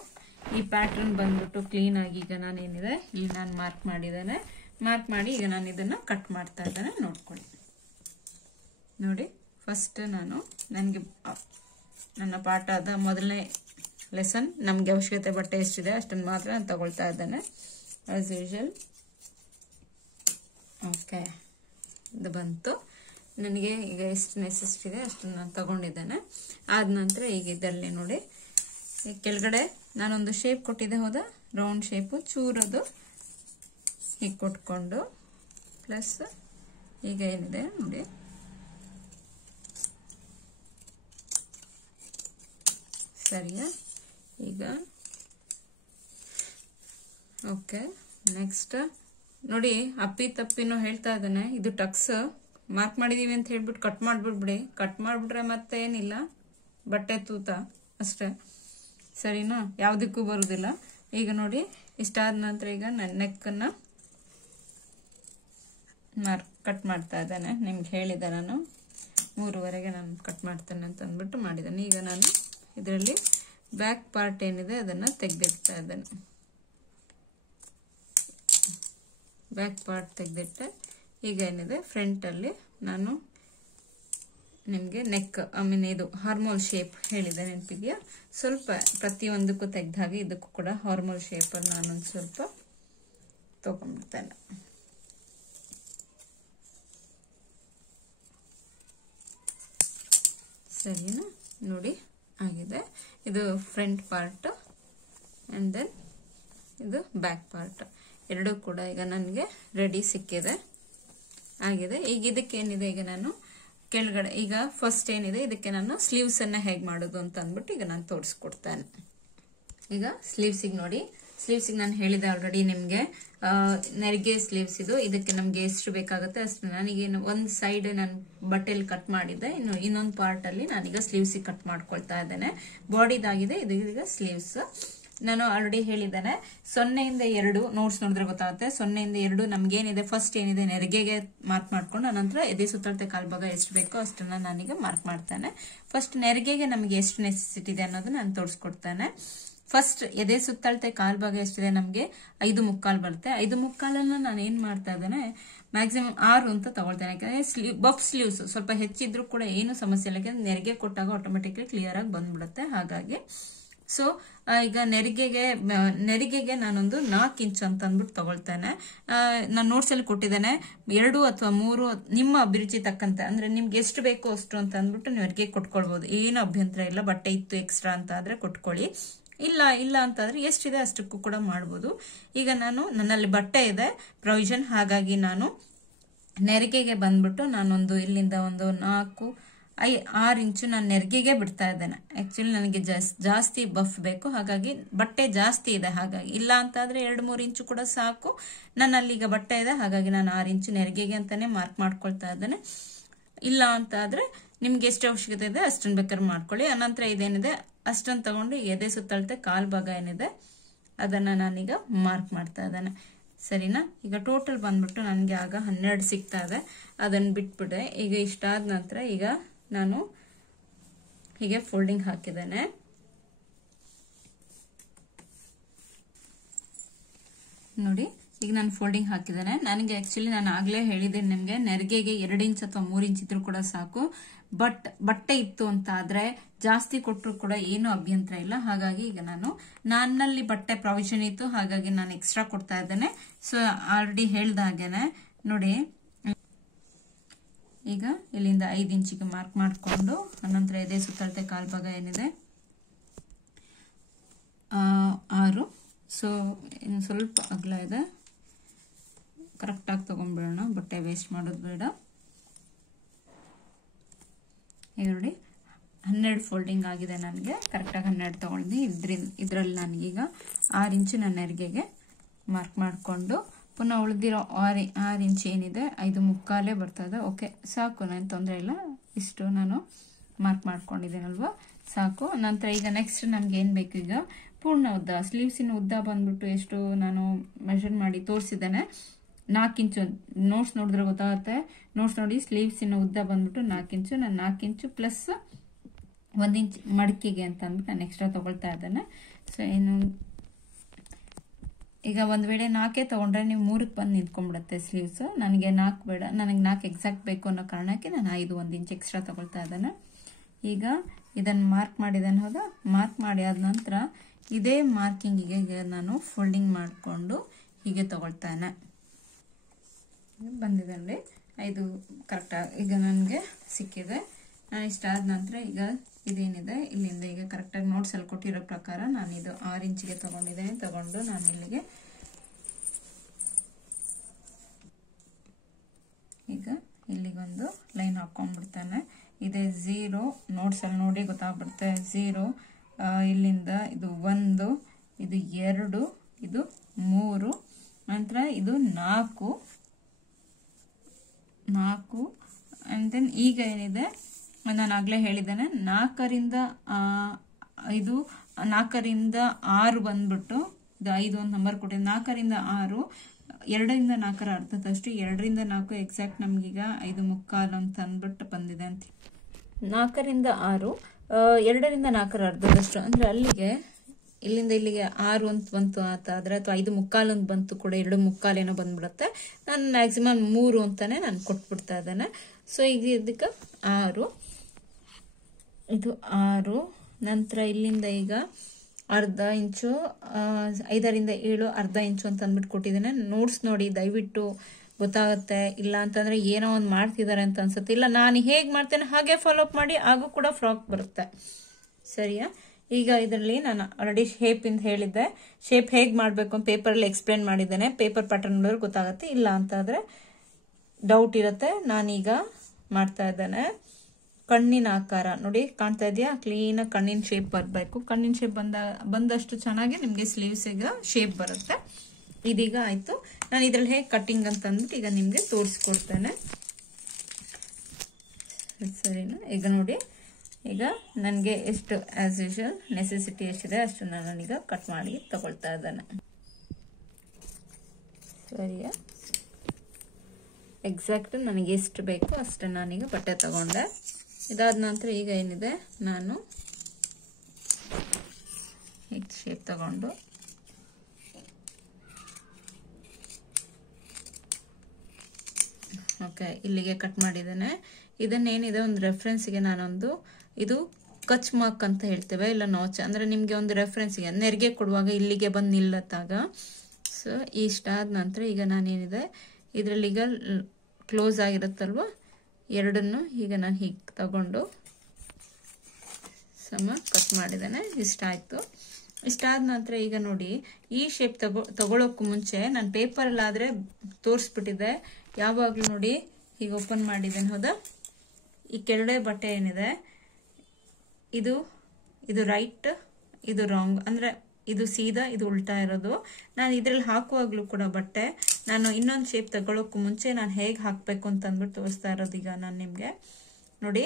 ಈ ಪ್ಯಾಟರ್ನ್ ಬಂದ್ಬಿಟ್ಟು ಕ್ಲೀನ್ ಆಗಿ ಈಗ ನಾನೇನಿದೆ ಇಲ್ಲಿ ನಾನು ಮಾರ್ಕ್ ಮಾಡಿದ್ದೇನೆ. ಮಾರ್ಕ್ ಮಾಡಿ ಈಗ ನಾನು ಇದನ್ನ ಕಟ್ ಮಾಡ್ತಾ ಇದ್ದೇನೆ, ನೋಡ್ಕೊಳ್ಳಿ. ನೋಡಿ ಫಸ್ಟ್ ನನಗೆ ನನ್ನ ಪಾಠದ ಮೊದಲನೇ ಲೆಸನ್ ನಮ್ಗೆ ಅವಶ್ಯಕತೆ ಬಟ್ಟೆ ಎಷ್ಟಿದೆ ಅಷ್ಟನ್ನು ಮಾತ್ರ ನಾನು ತಗೊಳ್ತಾ ಇದ್ದೇನೆ ಆಸ್ ಯೂಶುವಲ್. ಓಕೆ, ಇದು ಬಂತು. ನನಗೆ ಈಗ ಎಷ್ಟು ನೆಸೆಸಿಟಿ ಅಷ್ಟನ್ನು ನಾನು ತಗೊಂಡಿದ್ದೇನೆ. ಆದ ನಂತರ ಈಗ ಇದರಲ್ಲಿ ನೋಡಿ ಕೆಳಗಡೆ ನಾನೊಂದು ಶೇಪ್ ಕೊಟ್ಟಿದ್ದೆ, ಹೌದಾ, ರೌಂಡ್ ಶೇಪು ಚೂರದು ಹೀಗೆ ಕೊಟ್ಕೊಂಡು ಪ್ಲಸ್ ಈಗ ಏನಿದೆ ನೋಡಿ ಸರಿಯಾ. ಈಗ ಓಕೆ, ನೆಕ್ಸ್ಟ್ ನೋಡಿ ಅಪ್ಪಿ ತಪ್ಪಿನೂ ಹೇಳ್ತಾ ಇದ್ದಾನೆ. ಇದು ಟಕ್ಸ್ ಮಾರ್ಕ್ ಮಾಡಿದೀವಿ ಅಂತ ಹೇಳ್ಬಿಟ್ಟು ಕಟ್ ಮಾಡ್ಬಿಡ್ಬಿಡಿ. ಕಟ್ ಮಾಡ್ಬಿಟ್ರೆ ಮತ್ತೆ ಏನಿಲ್ಲ, ಬಟ್ಟೆ ತೂತ ಅಷ್ಟೇ, ಸರಿನಾ, ಯಾವುದಕ್ಕೂ ಬರುದಿಲ್ಲ. ಈಗ ನೋಡಿ ಇಷ್ಟಾದ ನಂತರ ಈಗ ನನ್ನ ನೆಕ್ಕನ್ನ ಕಟ್ ಮಾಡ್ತಾ ಇದ್ದಾನೆ. ನಿಮ್ಗೆ ಹೇಳಿದೆ ನಾನು 3ವರೆಗೆ ನಾನು ಕಟ್ ಮಾಡ್ತೇನೆ ಅಂತ ಅಂದ್ಬಿಟ್ಟು ಮಾಡಿದ್ದೇನೆ. ಈಗ ನಾನು ಇದರಲ್ಲಿ ಬ್ಯಾಕ್ ಪಾರ್ಟ್ ಏನಿದೆ ಅದನ್ನ ತೆಗೆದಿಡ್ತಾ ಇದ್ದೇನೆ. ಬ್ಯಾಕ್ ಪಾರ್ಟ್ ತೆಗೆದಿಟ್ಟೆ. ಈಗ ಏನಿದೆ ಫ್ರಂಟ್ ಅಲ್ಲಿ ನಾನು ನಿಮ್ಗೆ ನೆಕ್ ಇದು ಹಾರ್ಮೋಲ್ ಶೇಪ್ ಹೇಳಿದೆ, ನೆನಪಿದೆಯಾ? ಸ್ವಲ್ಪ ಪ್ರತಿಯೊಂದಕ್ಕೂ ತೆಗೆದ ಹಾಗೆ ಇದಕ್ಕೂ ಕೂಡ ಹಾರ್ಮೋಲ್ ಶೇಪ್ ಅಲ್ಲಿ ನಾನೊಂದು ಸ್ವಲ್ಪ ತಗೊಂಡ್ಬಿಡ್ತೇನೆ. ಸರಿನಾ, ನೋಡಿ ಆಗಿದೆ. ಇದು ಫ್ರಂಟ್ ಪಾರ್ಟ್ ಅಂಡ್ ದೆನ್ ಇದು ಬ್ಯಾಕ್ ಪಾರ್ಟ್, ಎರಡೂ ಕೂಡ ಈಗ ನನಗೆ ರೆಡಿ ಸಿಕ್ಕಿದೆ, ಆಗಿದೆ. ಈಗ ಇದಕ್ಕೆ ಏನಿದೆ, ಈಗ ನಾನು ಕೆಳಗಡೆ ಈಗ ಫಸ್ಟ್ ಏನಿದೆ ಇದಕ್ಕೆ ನಾನು ಸ್ಲೀವ್ಸ್ ಅನ್ನ ಹೇಗೆ ಮಾಡೋದು ಅಂತ ಅಂದ್ಬಿಟ್ಟು ಈಗ ನಾನು ತೋರಿಸ್ಕೊಡ್ತೇನೆ. ಈಗ ಸ್ಲೀವ್ಸಿಗೆ ನೋಡಿ, ಸ್ಲೀವ್ಸಿಗೆ ನಾನು ಹೇಳಿದೆ ಆಲ್ರೆಡಿ ನಿಮ್ಗೆ ನೆರಿಗೆ ಸ್ಲೀವ್ಸ್ ಇದು. ಇದಕ್ಕೆ ನಮ್ಗೆ ಎಷ್ಟು ಬೇಕಾಗುತ್ತೆ ಅಷ್ಟು ನನಗೆ ಒಂದು ಸೈಡ್ ನಾನು ಬಟ್ಟೆಲಿ ಕಟ್ ಮಾಡಿದ್ದೆ, ಇನ್ನು ಇನ್ನೊಂದು ಪಾರ್ಟ್ ಅಲ್ಲಿ ನಾನೀಗ ಸ್ಲೀವ್ಸಿಗೆ ಕಟ್ ಮಾಡ್ಕೊಳ್ತಾ ಇದ್ದೇನೆ. ಬಾಡಿದಾಗಿದೆ, ಇದು ಈಗ ಸ್ಲೀವ್ಸ್. ನಾನು ಆಲ್ರೆಡಿ ಹೇಳಿದ್ದೇನೆ 0ಇಂದ 2 ನೋಟ್ಸ್ ನೋಡಿದ್ರೆ ಗೊತ್ತಾಗುತ್ತೆ. 0ಇಂದ 2 ನಮ್ಗೇನಿದೆ ಫಸ್ಟ್ ಏನಿದೆ ನೆರಿಗೆಗೆ ಮಾರ್ಕ್ ಮಾಡ್ಕೊಂಡು ಅನಂತರ ಎದೆ ಸುತ್ತಳತೆ ಕಾಲ್ಭಾಗ ಎಷ್ಟು ಬೇಕೋ ಅಷ್ಟನ್ನ ನಾನೀಗ ಮಾರ್ಕ್ ಮಾಡ್ತೇನೆ. ಫಸ್ಟ್ ನೆರಿಗೆಗೆ ನಮಗೆ ಎಷ್ಟು ನೆಸೆಸಿಟಿ ಇದೆ ಅನ್ನೋದು ನಾನು ತೋರಿಸ್ಕೊಡ್ತೇನೆ. ಫಸ್ಟ್ ಎದೆ ಸುತ್ತಳತೆ ಕಾಲ್ಭಾಗ ಎಷ್ಟಿದೆ, ನಮ್ಗೆ 5/4 ಬರುತ್ತೆ. 5/4 ನಾನು ಏನ್ ಮಾಡ್ತಾ ಇದ್ದೇನೆ, ಮ್ಯಾಕ್ಸಿಮಮ್ 6 ಅಂತ ತಗೊಳ್ತೇನೆ. ಯಾಕಂದ್ರೆ ಬಫ್ ಸ್ಲೀವ್ಸ್ ಸ್ವಲ್ಪ ಹೆಚ್ಚಿದ್ರು ಕೂಡ ಏನು ಸಮಸ್ಯೆ ಇಲ್ಲ, ಯಾಕಂದ್ರೆ ನೆರಿಗೆ ಕೊಟ್ಟಾಗ ಆಟೋಮೆಟಿಕ್ಲಿ ಕ್ಲಿಯರ್ ಆಗಿ ಬಂದ್ಬಿಡುತ್ತೆ. ಹಾಗಾಗಿ ಸೊ ಈಗ ನೆರಿಗೆಗೆ ನಾನೊಂದು 4 ಇಂಚ್ ಅಂತ ಅಂದ್ಬಿಟ್ಟು ತಗೊಳ್ತೇನೆ. ನಾನು ನೋಟ್ಸ್ ಅಲ್ಲಿ ಕೊಟ್ಟಿದ್ದೇನೆ 2 ಅಥವಾ 3 ನಿಮ್ಮ ಅಭಿರುಚಿ ತಕ್ಕಂತೆ, ಅಂದ್ರೆ ನಿಮ್ಗೆ ಎಷ್ಟು ಬೇಕೋ ಅಷ್ಟು ಅಂತ ಅಂದ್ಬಿಟ್ಟು ನೆರಿಗೆ ಕೊಟ್ಕೊಳ್ಬಹುದು, ಏನು ಅಭ್ಯಂತರ ಇಲ್ಲ. ಬಟ್ಟೆ ಇತ್ತು ಎಕ್ಸ್ಟ್ರಾ ಅಂತ ಆದ್ರೆ ಕೊಟ್ಕೊಳ್ಳಿ, ಇಲ್ಲ ಅಂತಾದ್ರೆ ಎಷ್ಟಿದೆ ಅಷ್ಟಕ್ಕೂ ಕೂಡ ಮಾಡ್ಬೋದು. ಈಗ ನನ್ನಲ್ಲಿ ಬಟ್ಟೆ ಇದೆ ಪ್ರೊವಿಷನ್, ಹಾಗಾಗಿ ನಾನು ನೆರಿಗೆಗೆ ಬಂದ್ಬಿಟ್ಟು ನಾನೊಂದು ಇಲ್ಲಿಂದ ಒಂದು 4-6 ಇಂಚು ನಾನು ನೆರಿಗೆಗೆ ಬಿಡ್ತಾ ಇದ್ದೇನೆ. ಆಕ್ಚುಲಿ ನನಗೆ ಜಾಸ್ತಿ ಬಫ್ ಬೇಕು, ಹಾಗಾಗಿ ಬಟ್ಟೆ ಜಾಸ್ತಿ ಇದೆ, ಹಾಗಾಗಿ ಇಲ್ಲ ಅಂತಾದ್ರೆ 2-3 ಇಂಚು ಕೂಡ ಸಾಕು. ನನ್ನಲ್ಲಿ ಈಗ ಬಟ್ಟೆ ಇದೆ, ಹಾಗಾಗಿ ನಾನು 6 ಇಂಚು ನೆರಿಗೆಗೆ ಅಂತಾನೆ ಮಾರ್ಕ್ ಮಾಡ್ಕೊಳ್ತಾ ಇದ್ದೇನೆ. ಇಲ್ಲ ಅಂತ ಆದ್ರೆ ನಿಮ್ಗೆ ಎಷ್ಟು ಅವಶ್ಯಕತೆ ಇದೆ ಅಷ್ಟನ್ನು ಬೇಕಾದ್ರೆ ಮಾಡ್ಕೊಳ್ಳಿ. ಅನಂತರ ಇದೇನಿದೆ ಅಷ್ಟನ್ನು ತಗೊಂಡು ಎದೆ ಸುತ್ತಳತೆ ಕಾಲ್ಭಾಗ ಏನಿದೆ ಅದನ್ನ ನಾನೀಗ ಮಾರ್ಕ್ ಮಾಡ್ತಾ ಇದ್ದೇನೆ, ಸರಿನಾ. ಈಗ ಟೋಟಲ್ ಬಂದ್ಬಿಟ್ಟು ನನಗೆ ಆಗ 12 ಸಿಗ್ತಾ ಇದೆ, ಅದನ್ನ ಬಿಟ್ಬಿಟ್ಟೆ. ಈಗ ಇಷ್ಟಾದ ನಂತರ ಈಗ ನಾನು ಹೀಗೆ ಫೋಲ್ಡಿಂಗ್ ಹಾಕಿದ್ದೇನೆ. ನೋಡಿ ಈಗ ನಾನು ಫೋಲ್ಡಿಂಗ್ ಹಾಕಿದ್ದೇನೆ. ನನಗೆ ಆಕ್ಚುಲಿ ನಾನು ಆಗ್ಲೇ ಹೇಳಿದ್ದೇನೆ ನಿಮ್ಗೆ ನೆರಿಗೆಗೆ 2 ಇಂಚ್ ಅಥವಾ 3 ಇಂಚ್ ಇದ್ರೂ ಕೂಡ ಸಾಕು. ಬಟ್ ಬಟ್ಟೆ ಇತ್ತು ಅಂತ ಆದ್ರೆ ಜಾಸ್ತಿ ಕೊಟ್ಟರು ಕೂಡ ಏನು ಅಭ್ಯಂತರ ಇಲ್ಲ. ಹಾಗಾಗಿ ಈಗ ನನ್ನಲ್ಲಿ ಬಟ್ಟೆ ಪ್ರಾವಿಷನ್ ಇತ್ತು, ಹಾಗಾಗಿ ನಾನು ಎಕ್ಸ್ಟ್ರಾ ಕೊಡ್ತಾ ಇದ್ದೇನೆ. ಸೊ ಆಲ್ರೆಡಿ ಹೇಳ್ದ ಹಾಗೇನೆ ನೋಡಿ, ಈಗ ಇಲ್ಲಿಂದ 5 ಇಂಚಿಗೆ ಮಾರ್ಕ್ ಮಾಡಿಕೊಂಡು ಅನಂತರ ಎದೆ ಸುತ್ತಳತೆ ಕಾಲ್ಭಾಗ ಏನಿದೆ 6. ಸೊ ಇನ್ನು ಸ್ವಲ್ಪ ಅಗಲ ಇದೆ, ಕರೆಕ್ಟ್ ಆಗಿ ತಗೊಂಡ್ಬಿಡೋಣ, ಬಟ್ಟೆ ವೇಸ್ಟ್ ಮಾಡೋದು ಬೇಡ. ಈಗ ನೋಡಿ 12 ಫೋಲ್ಡಿಂಗ್ ಆಗಿದೆ, ನನಗೆ ಕರೆಕ್ಟಾಗಿ 12 ತಗೊಂಡು ಇದರಲ್ಲಿ ನನಗೀಗ 6 ಇಂಚು ನನ್ನ ನೆರಿಗೆಗೆ ಮಾರ್ಕ್ ಮಾಡಿಕೊಂಡು ಪುನಃ ಉಳಿದಿರೋ 6 ಇಂಚ್ ಏನಿದೆ 5.25 ಬರ್ತದೆ. ಓಕೆ ಸಾಕು, ನಾನು ತೊಂದರೆ ಇಲ್ಲ. ಇಷ್ಟು ನಾನು ಮಾರ್ಕ್ ಮಾಡ್ಕೊಂಡಿದ್ದೇನಲ್ವಾ, ಸಾಕು. ನಂತರ ಈಗ ನೆಕ್ಸ್ಟ್ ನಮ್ಗೆ ಏನು ಬೇಕು, ಈಗ ಪೂರ್ಣ ಉದ್ದ ಸ್ಲೀವ್ಸಿನ ಉದ್ದ ಬಂದ್ಬಿಟ್ಟು ಎಷ್ಟು ನಾನು ಮೆಷರ್ ಮಾಡಿ ತೋರಿಸಿದ್ದೇನೆ, 4 ಇಂಚು. ನೋಟ್ಸ್ ನೋಡಿದ್ರೆ ಗೊತ್ತಾಗುತ್ತೆ. ನೋಟ್ಸ್ ನೋಡಿ, ಸ್ಲೀವ್ಸಿನ ಉದ್ದ ಬಂದ್ಬಿಟ್ಟು 4 ಇಂಚು. ನಾನು 4 ಇಂಚು ಪ್ಲಸ್ 1 ಇಂಚ್ ಮಡಿಕೆಗೆ ಅಂತ ಅಂದ್ಬಿಟ್ಟು ನಾನು ಎಕ್ಸ್ಟ್ರಾ ತಗೊಳ್ತಾ ಇದ್ದೇನೆ. ಸೊ ಏನು ಈಗ ಒಂದು ವೇಳೆ 4 ತಗೊಂಡ್ರೆ ನೀವು 3ಕ್ಕೆ ಬಂದು ನಿಂತ್ಕೊಂಡ್ಬಿಡುತ್ತೆ ಸ್ಲೀವ್ಸ್. ನನಗೆ 4 ಬೇಡ, ನನಗೆ 4 ಎಕ್ಸಾಕ್ಟ್ ಬೇಕು ಅನ್ನೋ ಕಾರಣಕ್ಕೆ ನಾನು 1 ಇಂಚ್ ಎಕ್ಸ್ಟ್ರಾ ತಗೊಳ್ತಾ ಇದ್ದೇನೆ. ಈಗ ಇದನ್ನು ಮಾರ್ಕ್ ಮಾಡಿದ್ದೇನೆ, ಹೌದಾ? ಮಾರ್ಕ್ ಮಾಡಿ ಆದ ನಂತರ ಇದೇ ಮಾರ್ಕಿಂಗಿಗೆ ನಾನು ಫೋಲ್ಡಿಂಗ್ ಮಾಡಿಕೊಂಡು ಹೀಗೆ ತಗೊಳ್ತಾನೆ. ಬಂದಿದೆ ನೋಡಿ, 5 ಕರೆಕ್ಟಾಗಿ ಈಗ ನನಗೆ ಸಿಕ್ಕಿದೆ. ನಾನು ಇಷ್ಟಾದ ನಂತರ ಈಗ ಇದೇನಿದೆ ಇಲ್ಲಿಂದ ಈಗ ಕರೆಕ್ಟಾಗಿ ನೋಟ್ಸಲ್ಲಿ ಕೊಟ್ಟಿರೋ ಪ್ರಕಾರ ನಾನು ಇದು 6 ಇಂಚಿಗೆ ತಗೊಂಡಿದ್ದೇನೆ. ತಗೊಂಡು ನಾನು ಇಲ್ಲಿಗೆ ಈಗ ಇಲ್ಲಿಗೊಂದು ಲೈನ್ ಹಾಕೊಂಡ್ಬಿಡ್ತಾನೆ. ಇದೇ 0 ನೋಟ್ಸಲ್ಲಿ ನೋಡಿ ಗೊತ್ತಾಗ್ಬಿಡುತ್ತೆ. 0 ಇಲ್ಲಿಂದ ಇದು 1, ಇದು 2, ಇದು 3, ನಂತರ ಇದು 4 ಅಂಡ್ ದೆನ್ ಈಗ ಏನಿದೆ ನಾನು ಆಗಲೇ ಹೇಳಿದ್ದೇನೆ 4ರಿಂದ 6 ಬಂದ್ಬಿಟ್ಟು ಇದು 5 ಒಂದು ನಂಬರ್ ಕೊಟ್ಟಿದೆ. 4ರಿಂದ 6, 2ರಿಂದ 4ರ ಅರ್ಧದಷ್ಟು, 2ರಿಂದ 4 ಎಕ್ಸಾಕ್ಟ್ ನಮ್ಗೀಗ 5.25 ಅಂತ ಅಂದ್ಬಿಟ್ಟು ಬಂದಿದೆ ಅಂತ. 4ರಿಂದ 6, 2ರಿಂದ 4ರ ಅರ್ಧದಷ್ಟು ಅಂದ್ರೆ ಅಲ್ಲಿಗೆ ಇಲ್ಲಿಂದ ಇಲ್ಲಿಗೆ 6 ಅಂತ ಬಂತು ಆದ್ರೆ, ಅಥವಾ 5.25 ಅಂತ ಬಂತು ಕೂಡ, 2.25 ಏನೋ ಬಂದ್ಬಿಡುತ್ತೆ. ನಾನು ಮ್ಯಾಕ್ಸಿಮಮ್ 3 ಅಂತಾನೆ ನಾನು ಕೊಟ್ಬಿಡ್ತಾ ಇದ್ದೇನೆ. ಸೊ ಈಗ ಇದಕ್ಕೆ 6, ಇದು 6, ನಂತರ ಇಲ್ಲಿಂದ ಈಗ ಅರ್ಧ ಇಂಚು, 5ರಿಂದ 7 ಅರ್ಧ ಇಂಚು ಅಂತ ಅಂದ್ಬಿಟ್ಟು ಕೊಟ್ಟಿದ್ದೇನೆ. ನೋಟ್ಸ್ ನೋಡಿ ದಯವಿಟ್ಟು ಗೊತ್ತಾಗುತ್ತೆ. ಇಲ್ಲ ಅಂತಂದ್ರೆ ಏನೋ ಒಂದು ಮಾಡ್ತಿದ್ದಾರೆ ಅಂತ ಅನ್ಸುತ್ತೆ. ಇಲ್ಲ ನಾನು ಹೇಗೆ ಮಾಡ್ತೇನೆ ಹಾಗೆ ಫಾಲೋ ಅಪ್ ಮಾಡಿ, ಆಗ ಕೂಡ ಫ್ರಾಕ್ ಬರುತ್ತೆ. ಸರಿಯಾ? ಈಗ ಇದರಲ್ಲಿ ನಾನು ಆಲ್ರೆಡಿ ಶೇಪ್ ಅಂತ ಹೇಳಿದ್ದೆ, ಶೇಪ್ ಹೇಗೆ ಮಾಡಬೇಕು ಅಂತ ಪೇಪರಲ್ಲಿ ಎಕ್ಸ್ಪ್ಲೇನ್ ಮಾಡಿದ್ದೇನೆ. ಪೇಪರ್ ಪ್ಯಾಟರ್ನ್ ನೋಡಿದ್ರೆ ಗೊತ್ತಾಗುತ್ತೆ. ಇಲ್ಲ ಅಂತಾದರೆ ಡೌಟ್ ಇರುತ್ತೆ. ನಾನೀಗ ಮಾಡ್ತಾ ಇದ್ದೇನೆ. ಕಣ್ಣಿನ ಆಕಾರ ನೋಡಿ ಕಾಣ್ತಾ ಇದೆಯಾ? ಕ್ಲೀನಾಗಿ ಕಣ್ಣಿನ ಶೇಪ್ ಬರಬೇಕು. ಕಣ್ಣಿನ ಶೇಪ್ ಬಂದಷ್ಟು ಚೆನ್ನಾಗಿ ನಿಮಗೆ ಸ್ಲೀವ್ಸಿಗೆ ಶೇಪ್ ಬರುತ್ತೆ. ಇದೀಗ ಆಯಿತು. ನಾನು ಇದರಲ್ಲಿ ಹೇಗೆ ಕಟ್ಟಿಂಗ್ ಅಂತ ಅಂದ್ಬಿಟ್ಟು ಈಗ ನಿಮಗೆ ತೋರಿಸ್ಕೊಡ್ತೇನೆ. ಸರಿನಾ? ಈಗ ನೋಡಿ, ಈಗ ನನಗೆ ಎಷ್ಟು ಆಸ್ ಯೂಶುವಲ್ ನೆಸೆಸಿಟಿ ಎಷ್ಟಿದೆ ಅಷ್ಟು ನಾನೀಗ ಕಟ್ ಮಾಡಿ ತಗೊಳ್ತಾ ಇದ್ದೇನೆ. ಸರಿಯಾ? ಎಕ್ಸಾಕ್ಟ್ ನನಗೆ ಎಷ್ಟು ಬೇಕು ಅಷ್ಟು ನಾನೀಗ ಬಟ್ಟೆ ತಗೊಂಡೆ. ಇದಾದ ನಂತರ ಈಗ ಏನಿದೆ, ನಾನು ಶೇಪ್ ತಗೊಂಡು ಓಕೆ ಇಲ್ಲಿಗೆ ಕಟ್ ಮಾಡಿದ್ದೇನೆ. ಇದನ್ನೇನಿದೆ ಒಂದು ರೆಫರೆನ್ಸ್ಗೆ ನಾನೊಂದು, ಇದು ಕಚ್ ಮಾರ್ಕ್ ಅಂತ ಹೇಳ್ತೇವೆ, ಇಲ್ಲ ನಾಚ್ ಅಂದ್ರೆ ನಿಮಗೆ ಒಂದು ರೆಫರೆನ್ಸ್ಗೆ ನೆರಿಗೆ ಕೊಡುವಾಗ ಇಲ್ಲಿಗೆ ಬಂದು ನಿಲ್ಲತ್ತಾಗ. ಸೊ ಇಷ್ಟಾದ ನಂತರ ಈಗ ನಾನೇನಿದೆ ಇದರಲ್ಲಿ ಈಗ ಕ್ಲೋಸ್ ಆಗಿರುತ್ತಲ್ವ, ಎರಡನ್ನು ಈಗ ನಾನು ಹೀಗೆ ತಗೊಂಡು ಸಮ ಕಟ್ ಮಾಡಿದ್ದೇನೆ. ಇಷ್ಟ ಆಯಿತು. ಇಷ್ಟಾದ ನಂತರ ಈಗ ನೋಡಿ, ಈ ಶೇಪ್ ತಗೊಳ್ಳೋಕ್ಕೂ ಮುಂಚೆ ನಾನು ಪೇಪರಲ್ಲಾದರೆ ತೋರಿಸ್ಬಿಟ್ಟಿದ್ದೆ. ಯಾವಾಗಲೂ ನೋಡಿ ಹೀಗೆ ಓಪನ್ ಮಾಡಿದ್ದೇನೆ, ಹೌದಾ? ಈ ಕೆಳಗಡೆ ಬಟ್ಟೆ ಏನಿದೆ ಇದು ರೈಟ್, ಇದು ರಾಂಗ್, ಅಂದರೆ ಇದು ಸೀದಾ, ಇದು ಉಲ್ಟಾ ಇರೋದು. ನಾನು ಇದರಲ್ಲಿ ಹಾಕುವಾಗಲೂ ಕೂಡ ಬಟ್ಟೆ ನಾನು ಇನ್ನೊಂದು ಶೇಪ್ ತಗೊಳ್ಳೋಕ್ಕೂ ಮುಂಚೆ ನಾನು ಹೇಗೆ ಹಾಕಬೇಕು ಅಂತ ಅಂದ್ಬಿಟ್ಟು ತೋರಿಸ್ತಾ ಇರೋದು ಈಗ ನಾನು ನಿಮಗೆ. ನೋಡಿ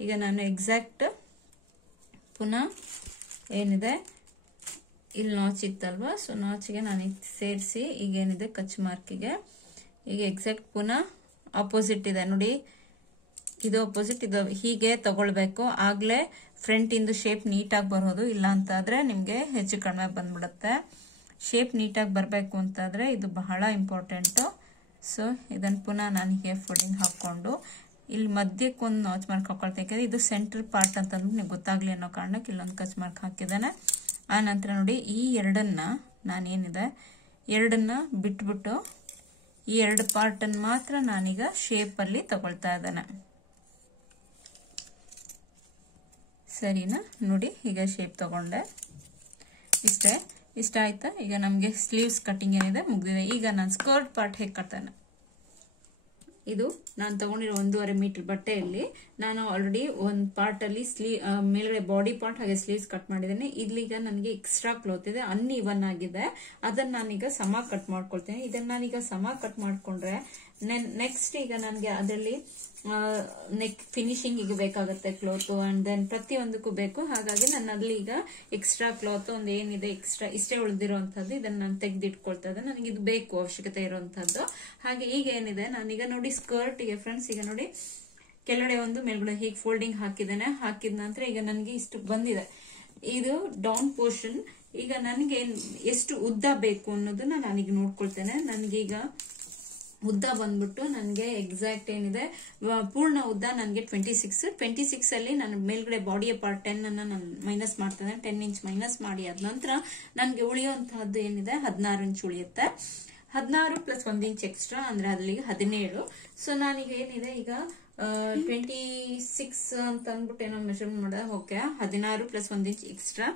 ಈಗ ನಾನು ಎಕ್ಸಾಕ್ಟ್ ಪುನಃ ಏನಿದೆ ಇಲ್ಲಿ ನಾಚ್ ಇತ್ತಲ್ವ, ಸೊ ನಾಚಿಗೆ ನಾನು ಸೇರಿಸಿ ಈಗೇನಿದೆ ಕಚ್ ಮಾರ್ಕಿಗೆ ಈಗ ಎಕ್ಸಾಕ್ಟ್ ಪುನಃ ಆಪೋಸಿಟ್ ಇದೆ ನೋಡಿ, ಇದು ಅಪೋಸಿಟ್, ಇದು ಹೀಗೆ ತಗೊಳ್ಬೇಕು. ಆಗಲೇ ಫ್ರಂಟ್ ಇಂದು ಶೇಪ್ ನೀಟಾಗಿ ಬರೋದು. ಇಲ್ಲ ಅಂತಾದ್ರೆ ನಿಮಗೆ ಹೆಚ್ಚು ಕಡಿಮೆ ಬಂದ್ಬಿಡುತ್ತೆ. ಶೇಪ್ ನೀಟಾಗಿ ಬರಬೇಕು ಅಂತಾದ್ರೆ ಇದು ಬಹಳ ಇಂಪಾರ್ಟೆಂಟು. ಸೊ ಇದನ್ನು ಪುನಃ ನಾನು ಹೀಗೆ ಫೋಲ್ಡಿಂಗ್ ಹಾಕ್ಕೊಂಡು ಇಲ್ಲಿ ಮಧ್ಯಕ್ಕೊಂದು ನಾಚ್ ಮಾರ್ಕ್ ಹಾಕೊಳ್ತಾ ಇದ್ದೆ. ಇದು ಸೆಂಟ್ರ್ ಪಾರ್ಟ್ ಅಂತಂದ್ರೆ ನಿಮ್ಗೆ ಗೊತ್ತಾಗ್ಲಿ ಅನ್ನೋ ಕಾರಣಕ್ಕೆ ಇಲ್ಲೊಂದು ಕಚ್ ಮಾರ್ಕ್ ಹಾಕಿದ್ದಾನೆ. ಆ ನಂತರ ನೋಡಿ ಈ ಎರಡನ್ನ ನಾನೇನಿದೆ ಎರಡನ್ನ ಬಿಟ್ಬಿಟ್ಟು ಈ ಎರಡು ಪಾರ್ಟನ್ನು ಮಾತ್ರ ನಾನೀಗ ಶೇಪಲ್ಲಿ ತಗೊಳ್ತಾ ಇದ್ದೇನೆ. ಸರಿನಾ? ನೋಡಿ ಈಗ ಶೇಪ್ ತಗೊಂಡೆ. ಇಷ್ಟ ಆಯ್ತಾ? ಈಗ ನಮಗೆ ಸ್ಲೀವ್ಸ್ ಕಟ್ಟಿಂಗ್ ಏನಿದೆ ಮುಗಿದಿದೆ. ಈಗ ನಾನು ಸ್ಕರ್ಟ್ ಪಾರ್ಟ್ ಹೇಗೆ ಕಟ್ತಾನೆ ಇದು ನಾನು ತಗೊಂಡಿರೋ 1.5 ಮೀಟರ್ ಬಟ್ಟೆಯಲ್ಲಿ ನಾನು ಆಲ್ರೆಡಿ ಒಂದು ಪಾರ್ಟ್ ಅಲ್ಲಿ ಮೇಲ್ಗಡೆ ಬಾಡಿ ಪಾರ್ಟ್ ಹಾಗೆ ಸ್ಲೀವ್ಸ್ ಕಟ್ ಮಾಡಿದ್ದೇನೆ. ಇಲ್ಲಿಗ ನನಗೆ ಎಕ್ಸ್ಟ್ರಾ ಕ್ಲಾತ್ ಇದೆ, ಅನ್ಇವನ್ ಆಗಿದೆ, ಅದನ್ನ ನಾನೀಗ ಸಮ ಕಟ್ ಮಾಡ್ಕೊಳ್ತೇನೆ. ಇದನ್ನ ನಾನೀಗ ಸಮ ಕಟ್ ಮಾಡ್ಕೊಂಡ್ರೆ ನೆಕ್ಸ್ಟ್ ಈಗ ನನಗೆ ಅದರಲ್ಲಿ ನೆಕ್ ಫಿನಿಶಿಂಗ್ ಈಗ ಬೇಕಾಗುತ್ತೆ ಕ್ಲಾತ್ ಅಂಡ್ ದೆನ್ ಪ್ರತಿಯೊಂದಕ್ಕೂ ಬೇಕು. ಹಾಗಾಗಿ ನನ್ನಲ್ಲಿ ಈಗ ಎಕ್ಸ್ಟ್ರಾ ಕ್ಲಾತ್ ಒಂದು ಏನಿದೆ ಎಕ್ಸ್ಟ್ರಾ ಇಷ್ಟೇ ಉಳಿದಿರುವಂತದ್ದು, ಇದನ್ನ ನಾನು ತೆಗೆದಿಟ್ಕೊಳ್ತಾ ಇದ್ದೆ, ನನಗೆ ಇದು ಬೇಕು ಅವಶ್ಯಕತೆ ಇರುವಂತದ್ದು. ಹಾಗೆ ಈಗ ಏನಿದೆ ನಾನೀಗ ನೋಡಿ ಸ್ಕರ್ಟ್ ಗೆ ಫ್ರೆಂಡ್ಸ್ ಈಗ ನೋಡಿ ಕೆಳಗಡೆ ಒಂದು ಮೇಲ್ಗಡೆ ಹೀಗೆ ಫೋಲ್ಡಿಂಗ್ ಹಾಕಿದ್ದೇನೆ. ಹಾಕಿದ ನಂತರ ಈಗ ನನಗೆ ಇಷ್ಟು ಬಂದಿದೆ, ಇದು ಡೌನ್ ಪೋರ್ಷನ್. ಈಗ ನನಗೆ ಎಷ್ಟು ಉದ್ದ ಬೇಕು ಅನ್ನೋದನ್ನ ನಾನೀಗ ನೋಡ್ಕೊಳ್ತೇನೆ. ನನಗೀಗ ಉದ್ದ ಬಂದ್ಬಿಟ್ಟು ನನಗೆ ಎಕ್ಸಾಕ್ಟ್ ಏನಿದೆ ಪೂರ್ಣ ಉದ್ದ ನನಗೆ 26 ಅಲ್ಲಿ ನಾನು ಮೇಲ್ಗಡೆ ಬಾಡಿಯ ಪಾರ್ಟ್ 10 ಅನ್ನ ನಾನು ಮೈನಸ್ ಮಾಡ್ತೇನೆ. 10 ಇಂಚ್ ಮೈನಸ್ ಮಾಡಿ ಆದ ನಂತರ ನನಗೆ ಉಳಿಯುವಂತಹದ್ದು ಏನಿದೆ 16 ಇಂಚ್ ಉಳಿಯುತ್ತೆ. 16 ಪ್ಲಸ್ 1 ಇಂಚ್ ಎಕ್ಸ್ಟ್ರಾ ಅಂದ್ರೆ ಅಲ್ಲಿಗೆ 17. ಸೊ ನಾನೀಗ ಏನಿದೆ ಈಗ 26 ಅಂತ ಅಂದ್ಬಿಟ್ಟು ಏನೋ ಮೆಷರ್ಮೆಂಟ್ ಮಾಡಿದೆ. ಓಕೆ, 16 ಪ್ಲಸ್ 1 ಇಂಚ್ ಎಕ್ಸ್ಟ್ರಾ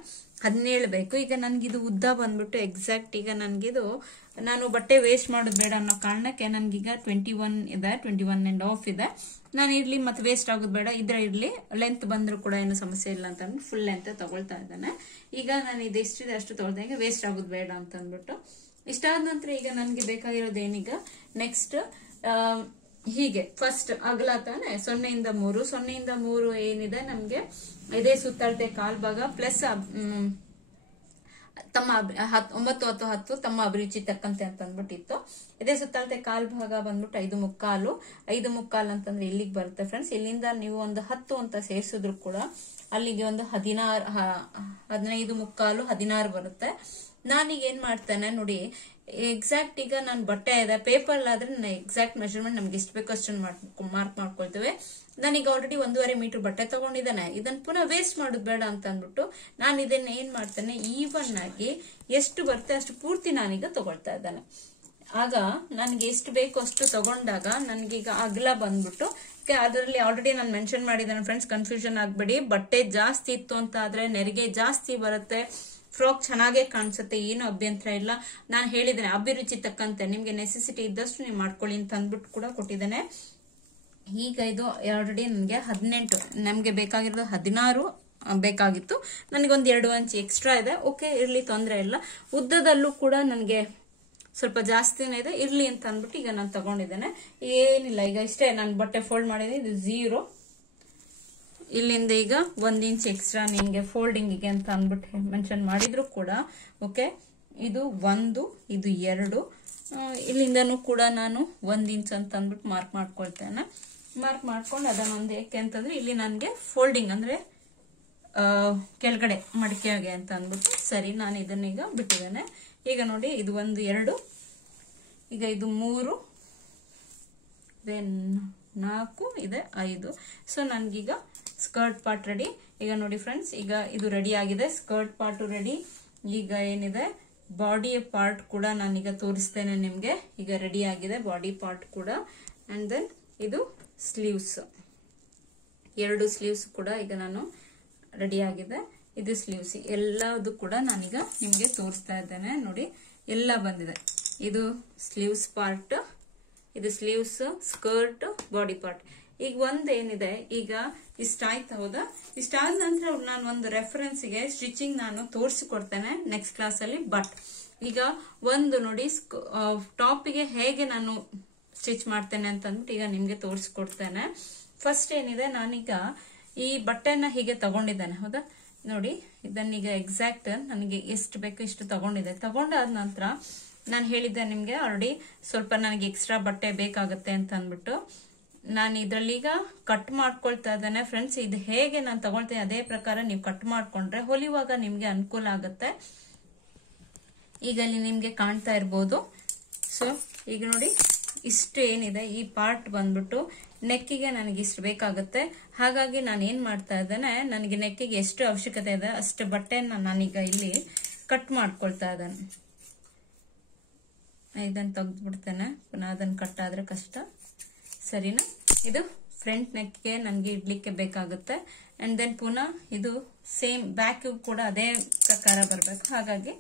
17 ಬೇಕು. ಈಗ ನನ್ಗಿದು ಉದ್ದ ಬಂದ್ಬಿಟ್ಟು ಎಕ್ಸಾಕ್ಟ್ ಈಗ ನನ್ಗಿದು ನಾನು ಬಟ್ಟೆ ವೇಸ್ಟ್ ಮಾಡೋದು ಬೇಡ ಅನ್ನೋ ಕಾರಣಕ್ಕೆ ನನ್ಗೀಗ 21 ಇದೆ, 21.5 ಇದೆ. ನಾನು ಇರ್ಲಿ ಮತ್ತೆ ವೇಸ್ಟ್ ಆಗೋದು ಬೇಡ, ಇದ್ರೆ ಇರ್ಲಿ, ಲೆಂತ್ ಬಂದ್ರು ಕೂಡ ಏನು ಸಮಸ್ಯೆ ಇಲ್ಲ ಅಂತ ಅಂದ್ಬಿಟ್ಟು ಫುಲ್ ಲೆಂತ್ ತಗೊಳ್ತಾ ಇದ್ದಾನೆ. ಈಗ ನಾನು ಇದು ಎಷ್ಟಿದೆ ಅಷ್ಟು ತಗೊಳ್ದಂಗೆ ವೇಸ್ಟ್ ಆಗೋದು ಬೇಡ ಅಂತ ಅಂದ್ಬಿಟ್ಟು ಇಷ್ಟಾದ ನಂತರ ಈಗ ನನ್ಗೆ ಬೇಕಾಗಿರೋದು ಏನೀಗ ನೆಕ್ಸ್ಟ್ ಹೀಗೆ ಫಸ್ಟ್ ಅಗಲ ತಾನೆ 0 ಇಂದ 3 ಏನಿದೆ ನಮ್ಗೆ ಇದೇ ಸುತ್ತಳತೆ ಕಾಲ್ ಭಾಗ ಪ್ಲಸ್ ತಮ್ಮ 9, 10, 10 ತಮ್ಮ ಅಭಿರುಚಿ ತಕ್ಕಂತೆ ಅಂತ ಅಂದ್ಬಿಟ್ಟಿತ್ತು. ಇದೇ ಸುತ್ತಳತೆ ಕಾಲ್ ಭಾಗ ಬಂದ್ಬಿಟ್ಟು 5.25 ಅಂತಂದ್ರೆ ಇಲ್ಲಿಗೆ ಬರುತ್ತೆ ಫ್ರೆಂಡ್ಸ್. ಇಲ್ಲಿಂದ ನೀವು ಒಂದು 10 ಅಂತ ಸೇರಿಸಿದ್ರು ಕೂಡ ಅಲ್ಲಿಗೆ ಒಂದು 15.25 16 ಬರುತ್ತೆ. ನಾನೀಗ ಏನ್ ಮಾಡ್ತೇನೆ ನೋಡಿ, ಎಕ್ಸಾಕ್ಟ್ ಈಗ ನಾನು ಬಟ್ಟೆ ಇದೆ ಪೇಪರ್ ಆದ್ರೆ ನಾನು ಎಕ್ಸಾಕ್ಟ್ ಮೆಷರ್ಮೆಂಟ್ ನಮ್ಗೆ ಎಷ್ಟು ಬೇಕೋ ಅಷ್ಟನ್ನು ಮಾರ್ಕ್ ಮಾಡ್ಕೊಳ್ತೇವೆ. ನಾನೀಗ ಆಲ್ರೆಡಿ 1.5 ಮೀಟರ್ ಬಟ್ಟೆ ತಗೊಂಡಿದ್ದಾನೆ, ಇದನ್ನ ಪುನಃ ವೇಸ್ಟ್ ಮಾಡೋದು ಬೇಡ ಅಂತ ಅಂದ್ಬಿಟ್ಟು ನಾನು ಇದನ್ನ ಏನ್ ಮಾಡ್ತೇನೆ, ಈವನ್ ಆಗಿ ಎಷ್ಟು ಬರುತ್ತೆ ಅಷ್ಟು ಪೂರ್ತಿ ನಾನೀಗ ತಗೊಳ್ತಾ ಇದ್ದಾನೆ. ಆಗ ನನಗೆ ಎಷ್ಟು ಬೇಕು ಅಷ್ಟು ತಗೊಂಡಾಗ ನನಗೀಗ ಅಗಲ ಬಂದ್ಬಿಟ್ಟು ಅದರಲ್ಲಿ ಆಲ್ರೆಡಿ ನಾನು ಮೆನ್ಷನ್ ಮಾಡಿದ್ದೇನೆ ಫ್ರೆಂಡ್ಸ್, ಕನ್ಫ್ಯೂಷನ್ ಆಗ್ಬೇಡಿ. ಬಟ್ಟೆ ಜಾಸ್ತಿ ಇತ್ತು ಅಂತ ಆದ್ರೆ ನೆರಿಗೆ ಜಾಸ್ತಿ ಬರುತ್ತೆ, ಫ್ರಾಕ್ ಚೆನ್ನಾಗೇ ಕಾಣಿಸುತ್ತೆ, ಏನು ಅಭ್ಯಂತರ ಇಲ್ಲ. ನಾನು ಹೇಳಿದ್ದೇನೆ ಅಭಿರುಚಿ ತಕ್ಕಂತೆ ನಿಮ್ಗೆ ನೆಸೆಸಿಟಿ ಇದ್ದಷ್ಟು ನೀವು ಮಾಡ್ಕೊಳ್ಳಿ ಅಂತ ಅಂದ್ಬಿಟ್ಟು ಕೂಡ ಕೊಟ್ಟಿದ್ದೇನೆ. ಈಗ ಇದು ಆಲ್ರೆಡಿ ನನಗೆ 18, ನಮ್ಗೆ ಬೇಕಾಗಿರೋದು 16 ಬೇಕಾಗಿತ್ತು, ನನಗೊಂದು 2 ಇಂಚ್ ಎಕ್ಸ್ಟ್ರಾ ಇದೆ. ಓಕೆ ಇರ್ಲಿ, ತೊಂದರೆ ಇಲ್ಲ. ಉದ್ದದಲ್ಲೂ ಕೂಡ ನನಗೆ ಸ್ವಲ್ಪ ಜಾಸ್ತಿನೇ ಇದೆ, ಇರ್ಲಿ ಅಂತ ಅಂದ್ಬಿಟ್ಟು ಈಗ ನಾನು ತಗೊಂಡಿದ್ದೇನೆ. ಏನಿಲ್ಲ, ಈಗ ಇಷ್ಟೇ ನಾನು ಬಟ್ಟೆ ಫೋಲ್ಡ್ ಮಾಡಿದೆ, ಇದು 0. ಇಲ್ಲಿಂದ ಈಗ 1 ಇಂಚ್ ಎಕ್ಸ್ಟ್ರಾ ನಿಂಗೆ ಫೋಲ್ಡಿಂಗಿಗೆ ಅಂತ ಅಂದ್ಬಿಟ್ಟು ಮೆನ್ಷನ್ ಮಾಡಿದ್ರು ಕೂಡ ಓಕೆ. ಇದು 1, ಇದು 2, ಇಲ್ಲಿಂದನೂ ಕೂಡ ನಾನು 1 ಇಂಚ್ ಅಂತ ಅಂದ್ಬಿಟ್ಟು ಮಾರ್ಕ್ ಮಾಡ್ಕೊಳ್ತೇನೆ. ಮಾರ್ಕ್ ಮಾಡ್ಕೊಂಡು ಅದನ್ನೊಂದು ಯಾಕೆ ಅಂತಂದ್ರೆ ಇಲ್ಲಿ ನನಗೆ ಫೋಲ್ಡಿಂಗ್ ಅಂದ್ರೆ ಕೆಳಗಡೆ ಮಡಿಕೆಯಾಗೆ ಅಂತ ಅಂದ್ಬಿಟ್ಟು ಸರಿ ನಾನು ಇದನ್ನೀಗ ಬಿಟ್ಟಿದ್ದೇನೆ. ಈಗ ನೋಡಿ ಇದು 1, 2, ಈಗ ಇದು 3, ದೆನ್ 4 ಇದೆ 5. ಸೊ ನನ್ಗೀಗ ಸ್ಕರ್ಟ್ ಪಾರ್ಟ್ ರೆಡಿ. ಈಗ ನೋಡಿ ಫ್ರೆಂಡ್ಸ್, ಈಗ ಇದು ರೆಡಿ ಆಗಿದೆ, ಸ್ಕರ್ಟ್ ಪಾರ್ಟ್ ರೆಡಿ. ಈಗ ಏನಿದೆ ಬಾಡಿ ಪಾರ್ಟ್ ಕೂಡ ನಾನೀಗ ತೋರಿಸ್ತೇನೆ ನಿಮ್ಗೆ. ಈಗ ರೆಡಿ ಆಗಿದೆ ಬಾಡಿ ಪಾರ್ಟ್ ಕೂಡ. ಅಂಡ್ ದೆನ್ ಇದು ಸ್ಲೀವ್ಸ್, 2 ಸ್ಲೀವ್ಸ್ ಕೂಡ ಈಗ ನಾನು ರೆಡಿ ಆಗಿದೆ. ಇದು ಸ್ಲೀವ್ಸ್ ಎಲ್ಲದು ಕೂಡ ನಾನೀಗ ನಿಮ್ಗೆ ತೋರಿಸ್ತಾ ಇದ್ದೇನೆ. ನೋಡಿ ಎಲ್ಲ ಬಂದಿದೆ. ಇದು ಸ್ಲೀವ್ಸ್ ಪಾರ್ಟ್, ಇದು ಸ್ಲೀವ್ಸ್, ಸ್ಕರ್ಟ್, ಬಾಡಿ ಪಾರ್ಟ್. ಈಗ ಒಂದೇನಿದೆ, ಈಗ ಇಷ್ಟಾಯ್ತು ಹೌದಾ? ಇಷ್ಟಾದ ನಂತರ ನಾನು ಒಂದು ರೆಫರೆನ್ಸ್ಗೆ ಸ್ಟಿಚಿಂಗ್ ನಾನು ತೋರಿಸಿಕೊಡ್ತೇನೆ ನೆಕ್ಸ್ಟ್ ಕ್ಲಾಸ್ ಅಲ್ಲಿ. ಬಟ್ ಈಗ ಒಂದು ನೋಡಿ ಟಾಪಿಗೆ ಹೇಗೆ ನಾನು ಸ್ಟಿಚ್ ಮಾಡ್ತೇನೆ ಅಂತ ಅಂದ್ಬಿಟ್ಟು ಈಗ ನಿಮ್ಗೆ ತೋರಿಸ್ಕೊಡ್ತೇನೆ. ಫಸ್ಟ್ ಏನಿದೆ, ನಾನೀಗ ಈ ಬಟ್ಟೆನ ಹೀಗೆ ತಗೊಂಡಿದ್ದೇನೆ ಹೌದಾ ನೋಡಿ. ಇದನ್ನೀಗ ಎಕ್ಸಾಕ್ಟ್ ನನಗೆ ಎಷ್ಟು ಬೇಕು ಇಷ್ಟು ತಗೊಂಡಿದ್ದೆ. ತಗೊಂಡಾದ ನಂತರ ನಾನು ಹೇಳಿದ್ದೆ ನಿಮ್ಗೆ ಆಲ್ರೆಡಿ ಸ್ವಲ್ಪ ನನಗೆ ಎಕ್ಸ್ಟ್ರಾ ಬಟ್ಟೆ ಬೇಕಾಗುತ್ತೆ ಅಂತ ಅಂದ್ಬಿಟ್ಟು ನಾನು ಇದ್ರಲ್ಲೀಗ ಕಟ್ ಮಾಡ್ಕೊಳ್ತಾ ಇದ್ದೇನೆ ಫ್ರೆಂಡ್ಸ್. ಇದು ಹೇಗೆ ನಾನು ತಗೊಳ್ತೇನೆ ಅದೇ ಪ್ರಕಾರ ನೀವು ಕಟ್ ಮಾಡ್ಕೊಂಡ್ರೆ ಹೊಲಿಯುವಾಗ ನಿಮ್ಗೆ ಅನುಕೂಲ ಆಗುತ್ತೆ. ಈಗ ಅಲ್ಲಿ ನಿಮ್ಗೆ ಕಾಣ್ತಾ ಇರ್ಬೋದು. ಸೊ ಈಗ ನೋಡಿ ಇಷ್ಟು ಏನಿದೆ ಈ ಪಾರ್ಟ್ ಬಂದ್ಬಿಟ್ಟು ನೆಕ್ಕಿಗೆ ನನಗೆ ಇಷ್ಟು ಬೇಕಾಗುತ್ತೆ. ಹಾಗಾಗಿ ನಾನು ಏನ್ ಮಾಡ್ತಾ ಇದ್ದೇನೆ, ನನಗೆ ನೆಕ್ಕಿಗೆ ಎಷ್ಟು ಅವಶ್ಯಕತೆ ಇದೆ ಅಷ್ಟು ಬಟ್ಟೆನ ನಾನೀಗ ಇಲ್ಲಿ ಕಟ್ ಮಾಡ್ಕೊಳ್ತಾ ಇದ್ದೇನೆ. ಇದನ್ನ ತೆಗೆದು ಬಿಡ್ತೇನೆ, ಪುನಃ ಅದನ್ನ ಕಟ್ ಆದ್ರೆ ಕಷ್ಟ. ಸರಿನಾ? ಇದು ಫ್ರಂಟ್ ನೆಕ್ಗೆ ನನಗೆ ಇಡ್ಲಿಕ್ಕೆ ಬೇಕಾಗುತ್ತೆ. ಅಂಡ್ ದೆನ್ ಪುನಃ ಇದು ಸೇಮ್ ಬ್ಯಾಕ್ ಕೂಡ ಅದೇ ಪ್ರಕಾರ ಬರಬೇಕು. ಹಾಗಾಗಿ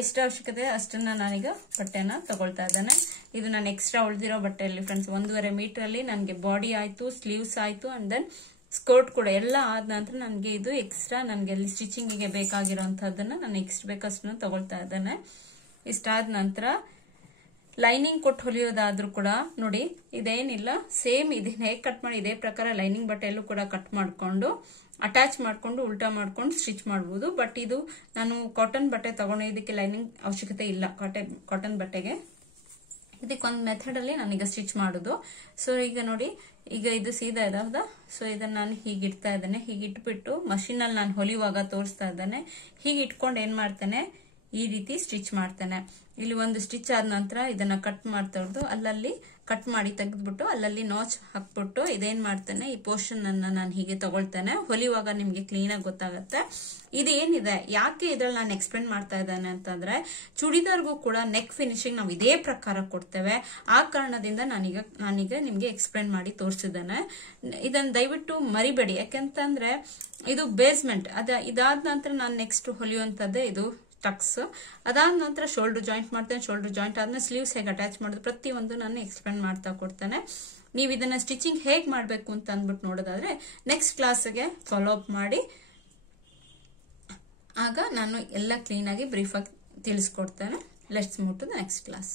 ಎಷ್ಟು ಅವಶ್ಯಕತೆ ಅಷ್ಟನ್ನ ನಾನೀಗ ಬಟ್ಟೆನ ತಗೊಳ್ತಾ ಇದ್ದೇನೆ. ಇದು ನಾನು ಎಕ್ಸ್ಟ್ರಾ ಉಳಿದಿರೋ ಬಟ್ಟೆಯಲ್ಲಿ ಫ್ರೆಂಡ್ಸ್ 1.5 ಮೀಟರ್ ಅಲ್ಲಿ ನನಗೆ ಬಾಡಿ ಆಯ್ತು, ಸ್ಲೀವ್ಸ್ ಆಯ್ತು, ಅಂಡ್ ದೆನ್ ಸ್ಕರ್ಟ್ ಕೂಡ ಎಲ್ಲ ಆದ ನಂತರ ನನಗೆ ಇದು ಎಕ್ಸ್ಟ್ರಾ ನನಗೆ ಅಲ್ಲಿ ಸ್ಟಿಚಿಂಗಿಗೆ ಬೇಕಾಗಿರೋಂಥದ್ದನ್ನ ನಾನು ಎಷ್ಟು ಬೇಕಷ್ಟನ್ನು ತಗೊಳ್ತಾ ಇದ್ದೇನೆ. ಇಷ್ಟಾದ ನಂತರ ಲೈನಿಂಗ್ ಕೊಟ್ಟು ಹೊಲಿಯೋದಾದ್ರೂ ಕೂಡ ನೋಡಿ ಇದೇನಿಲ್ಲ, ಸೇಮ್ ಇದನ್ನ ಹೇಗೆ ಕಟ್ ಮಾಡಿ ಇದೇ ಪ್ರಕಾರ ಲೈನಿಂಗ್ ಬಟ್ಟೆಯಲ್ಲೂ ಕೂಡ ಕಟ್ ಮಾಡಿಕೊಂಡು ಅಟ್ಯಾಚ್ ಮಾಡ್ಕೊಂಡು ಉಲ್ಟಾ ಮಾಡ್ಕೊಂಡು ಸ್ಟಿಚ್ ಮಾಡಬಹುದು. ಬಟ್ ಇದು ನಾನು ಕಾಟನ್ ಬಟ್ಟೆ ತಗೊಂಡಿದ್ದಕ್ಕೆ ಲೈನಿಂಗ್ ಅವಶ್ಯಕತೆ ಇಲ್ಲ. ಕಾಟನ್ ಬಟ್ಟೆಗೆ ಇದಕ್ಕೊಂದು ಮೆಥಡ್ ಅಲ್ಲಿ ನಾನೀಗ ಸ್ಟಿಚ್ ಮಾಡೋದು. ಸೊ ಈಗ ನೋಡಿ, ಈಗ ಇದು ಸೀದಾ ಇದೆ ಹೌದಾ. ಸೊ ಇದನ್ನ ನಾನು ಹೀಗೆ ಇಡ್ತಾ ಇದ್ದೇನೆ. ಹೀಗೆ ಇಟ್ಬಿಟ್ಟು ಮಷೀನ್ ಅಲ್ಲಿ ನಾನು ಹೊಲಿಯುವಾಗ ತೋರಿಸ್ತಾ ಇದ್ದೇನೆ. ಹೀಗೆ ಇಟ್ಕೊಂಡು ಏನ್ ಮಾಡ್ತೇನೆ, ಈ ರೀತಿ ಸ್ಟಿಚ್ ಮಾಡ್ತೇನೆ. ಇಲ್ಲಿ ಒಂದು ಸ್ಟಿಚ್ ಆದ ನಂತರ ಇದನ್ನ ಕಟ್ ಮಾಡ್ತಾ ಇರೋದು, ಅಲ್ಲಲ್ಲಿ ಕಟ್ ಮಾಡಿ ತೆಗೆದ್ಬಿಟ್ಟು ಅಲ್ಲಲ್ಲಿ ನಾಚ್ ಹಾಕ್ಬಿಟ್ಟು ಇದೇನ್ ಮಾಡ್ತೇನೆ, ಈ ಪೋರ್ಷನ್ ಅನ್ನ ನಾನು ಹೀಗೆ ತಗೊಳ್ತೇನೆ. ಹೊಲಿಯುವಾಗ ನಿಮ್ಗೆ ಕ್ಲೀನ್ ಆಗಿ ಗೊತ್ತಾಗುತ್ತೆ. ಇದೇನಿದೆ, ಯಾಕೆ ಇದ್ರಲ್ಲಿ ನಾನು ಎಕ್ಸ್ಪ್ಲೇನ್ ಮಾಡ್ತಾ ಇದ್ದೇನೆ ಅಂತಂದ್ರೆ, ಚೂಡಿದಾರ್ಗೂ ಕೂಡ ನೆಕ್ ಫಿನಿಶಿಂಗ್ ನಾವು ಇದೇ ಪ್ರಕಾರ ಕೊಡ್ತೇವೆ. ಆ ಕಾರಣದಿಂದ ನಾನೀಗ ನಿಮ್ಗೆ ಎಕ್ಸ್ಪ್ಲೇನ್ ಮಾಡಿ ತೋರಿಸಿದ್ದೇನೆ. ಇದನ್ನ ದಯವಿಟ್ಟು ಮರಿಬೇಡಿ, ಯಾಕೆಂತಂದ್ರೆ ಇದು ಬೇಸ್ಮೆಂಟ್. ಇದಾದ ನಂತರ ನಾನು ನೆಕ್ಸ್ಟ್ ಹೊಲಿಯುವಂತದ್ದೇ ಇದು ಟಕ್ಸ್. ಅದಾದ ನಂತರ ಶೋಲ್ಡರ್ ಜಾಯಿಂಟ್ ಮಾಡ್ತೇನೆ. ಶೋಲ್ಡರ್ ಜಾಯಿಂಟ್ ಆದ್ಮೇಲೆ ಸ್ಲೀವ್ಸ್ ಹೇಗೆ ಅಟ್ಯಾಚ್ ಮಾಡೋದು ಪ್ರತಿಯೊಂದು ನಾನು ಎಕ್ಸ್ಪ್ಲೇನ್ ಮಾಡ್ತಾ ಕೊಡ್ತೇನೆ. ನೀವು ಇದನ್ನ ಸ್ಟಿಚಿಂಗ್ ಹೇಗೆ ಮಾಡಬೇಕು ಅಂತ ಅಂದ್ಬಿಟ್ಟು ನೋಡೋದಾದ್ರೆ ನೆಕ್ಸ್ಟ್ ಕ್ಲಾಸ್ಗೆ ಫಾಲೋ ಅಪ್ ಮಾಡಿ, ಆಗ ನಾನು ಎಲ್ಲ ಕ್ಲೀನ್ ಆಗಿ ಬ್ರೀಫ್ ಆಗಿ ತಿಳಿಸ್ಕೊಡ್ತೇನೆ. Let's move to the next class.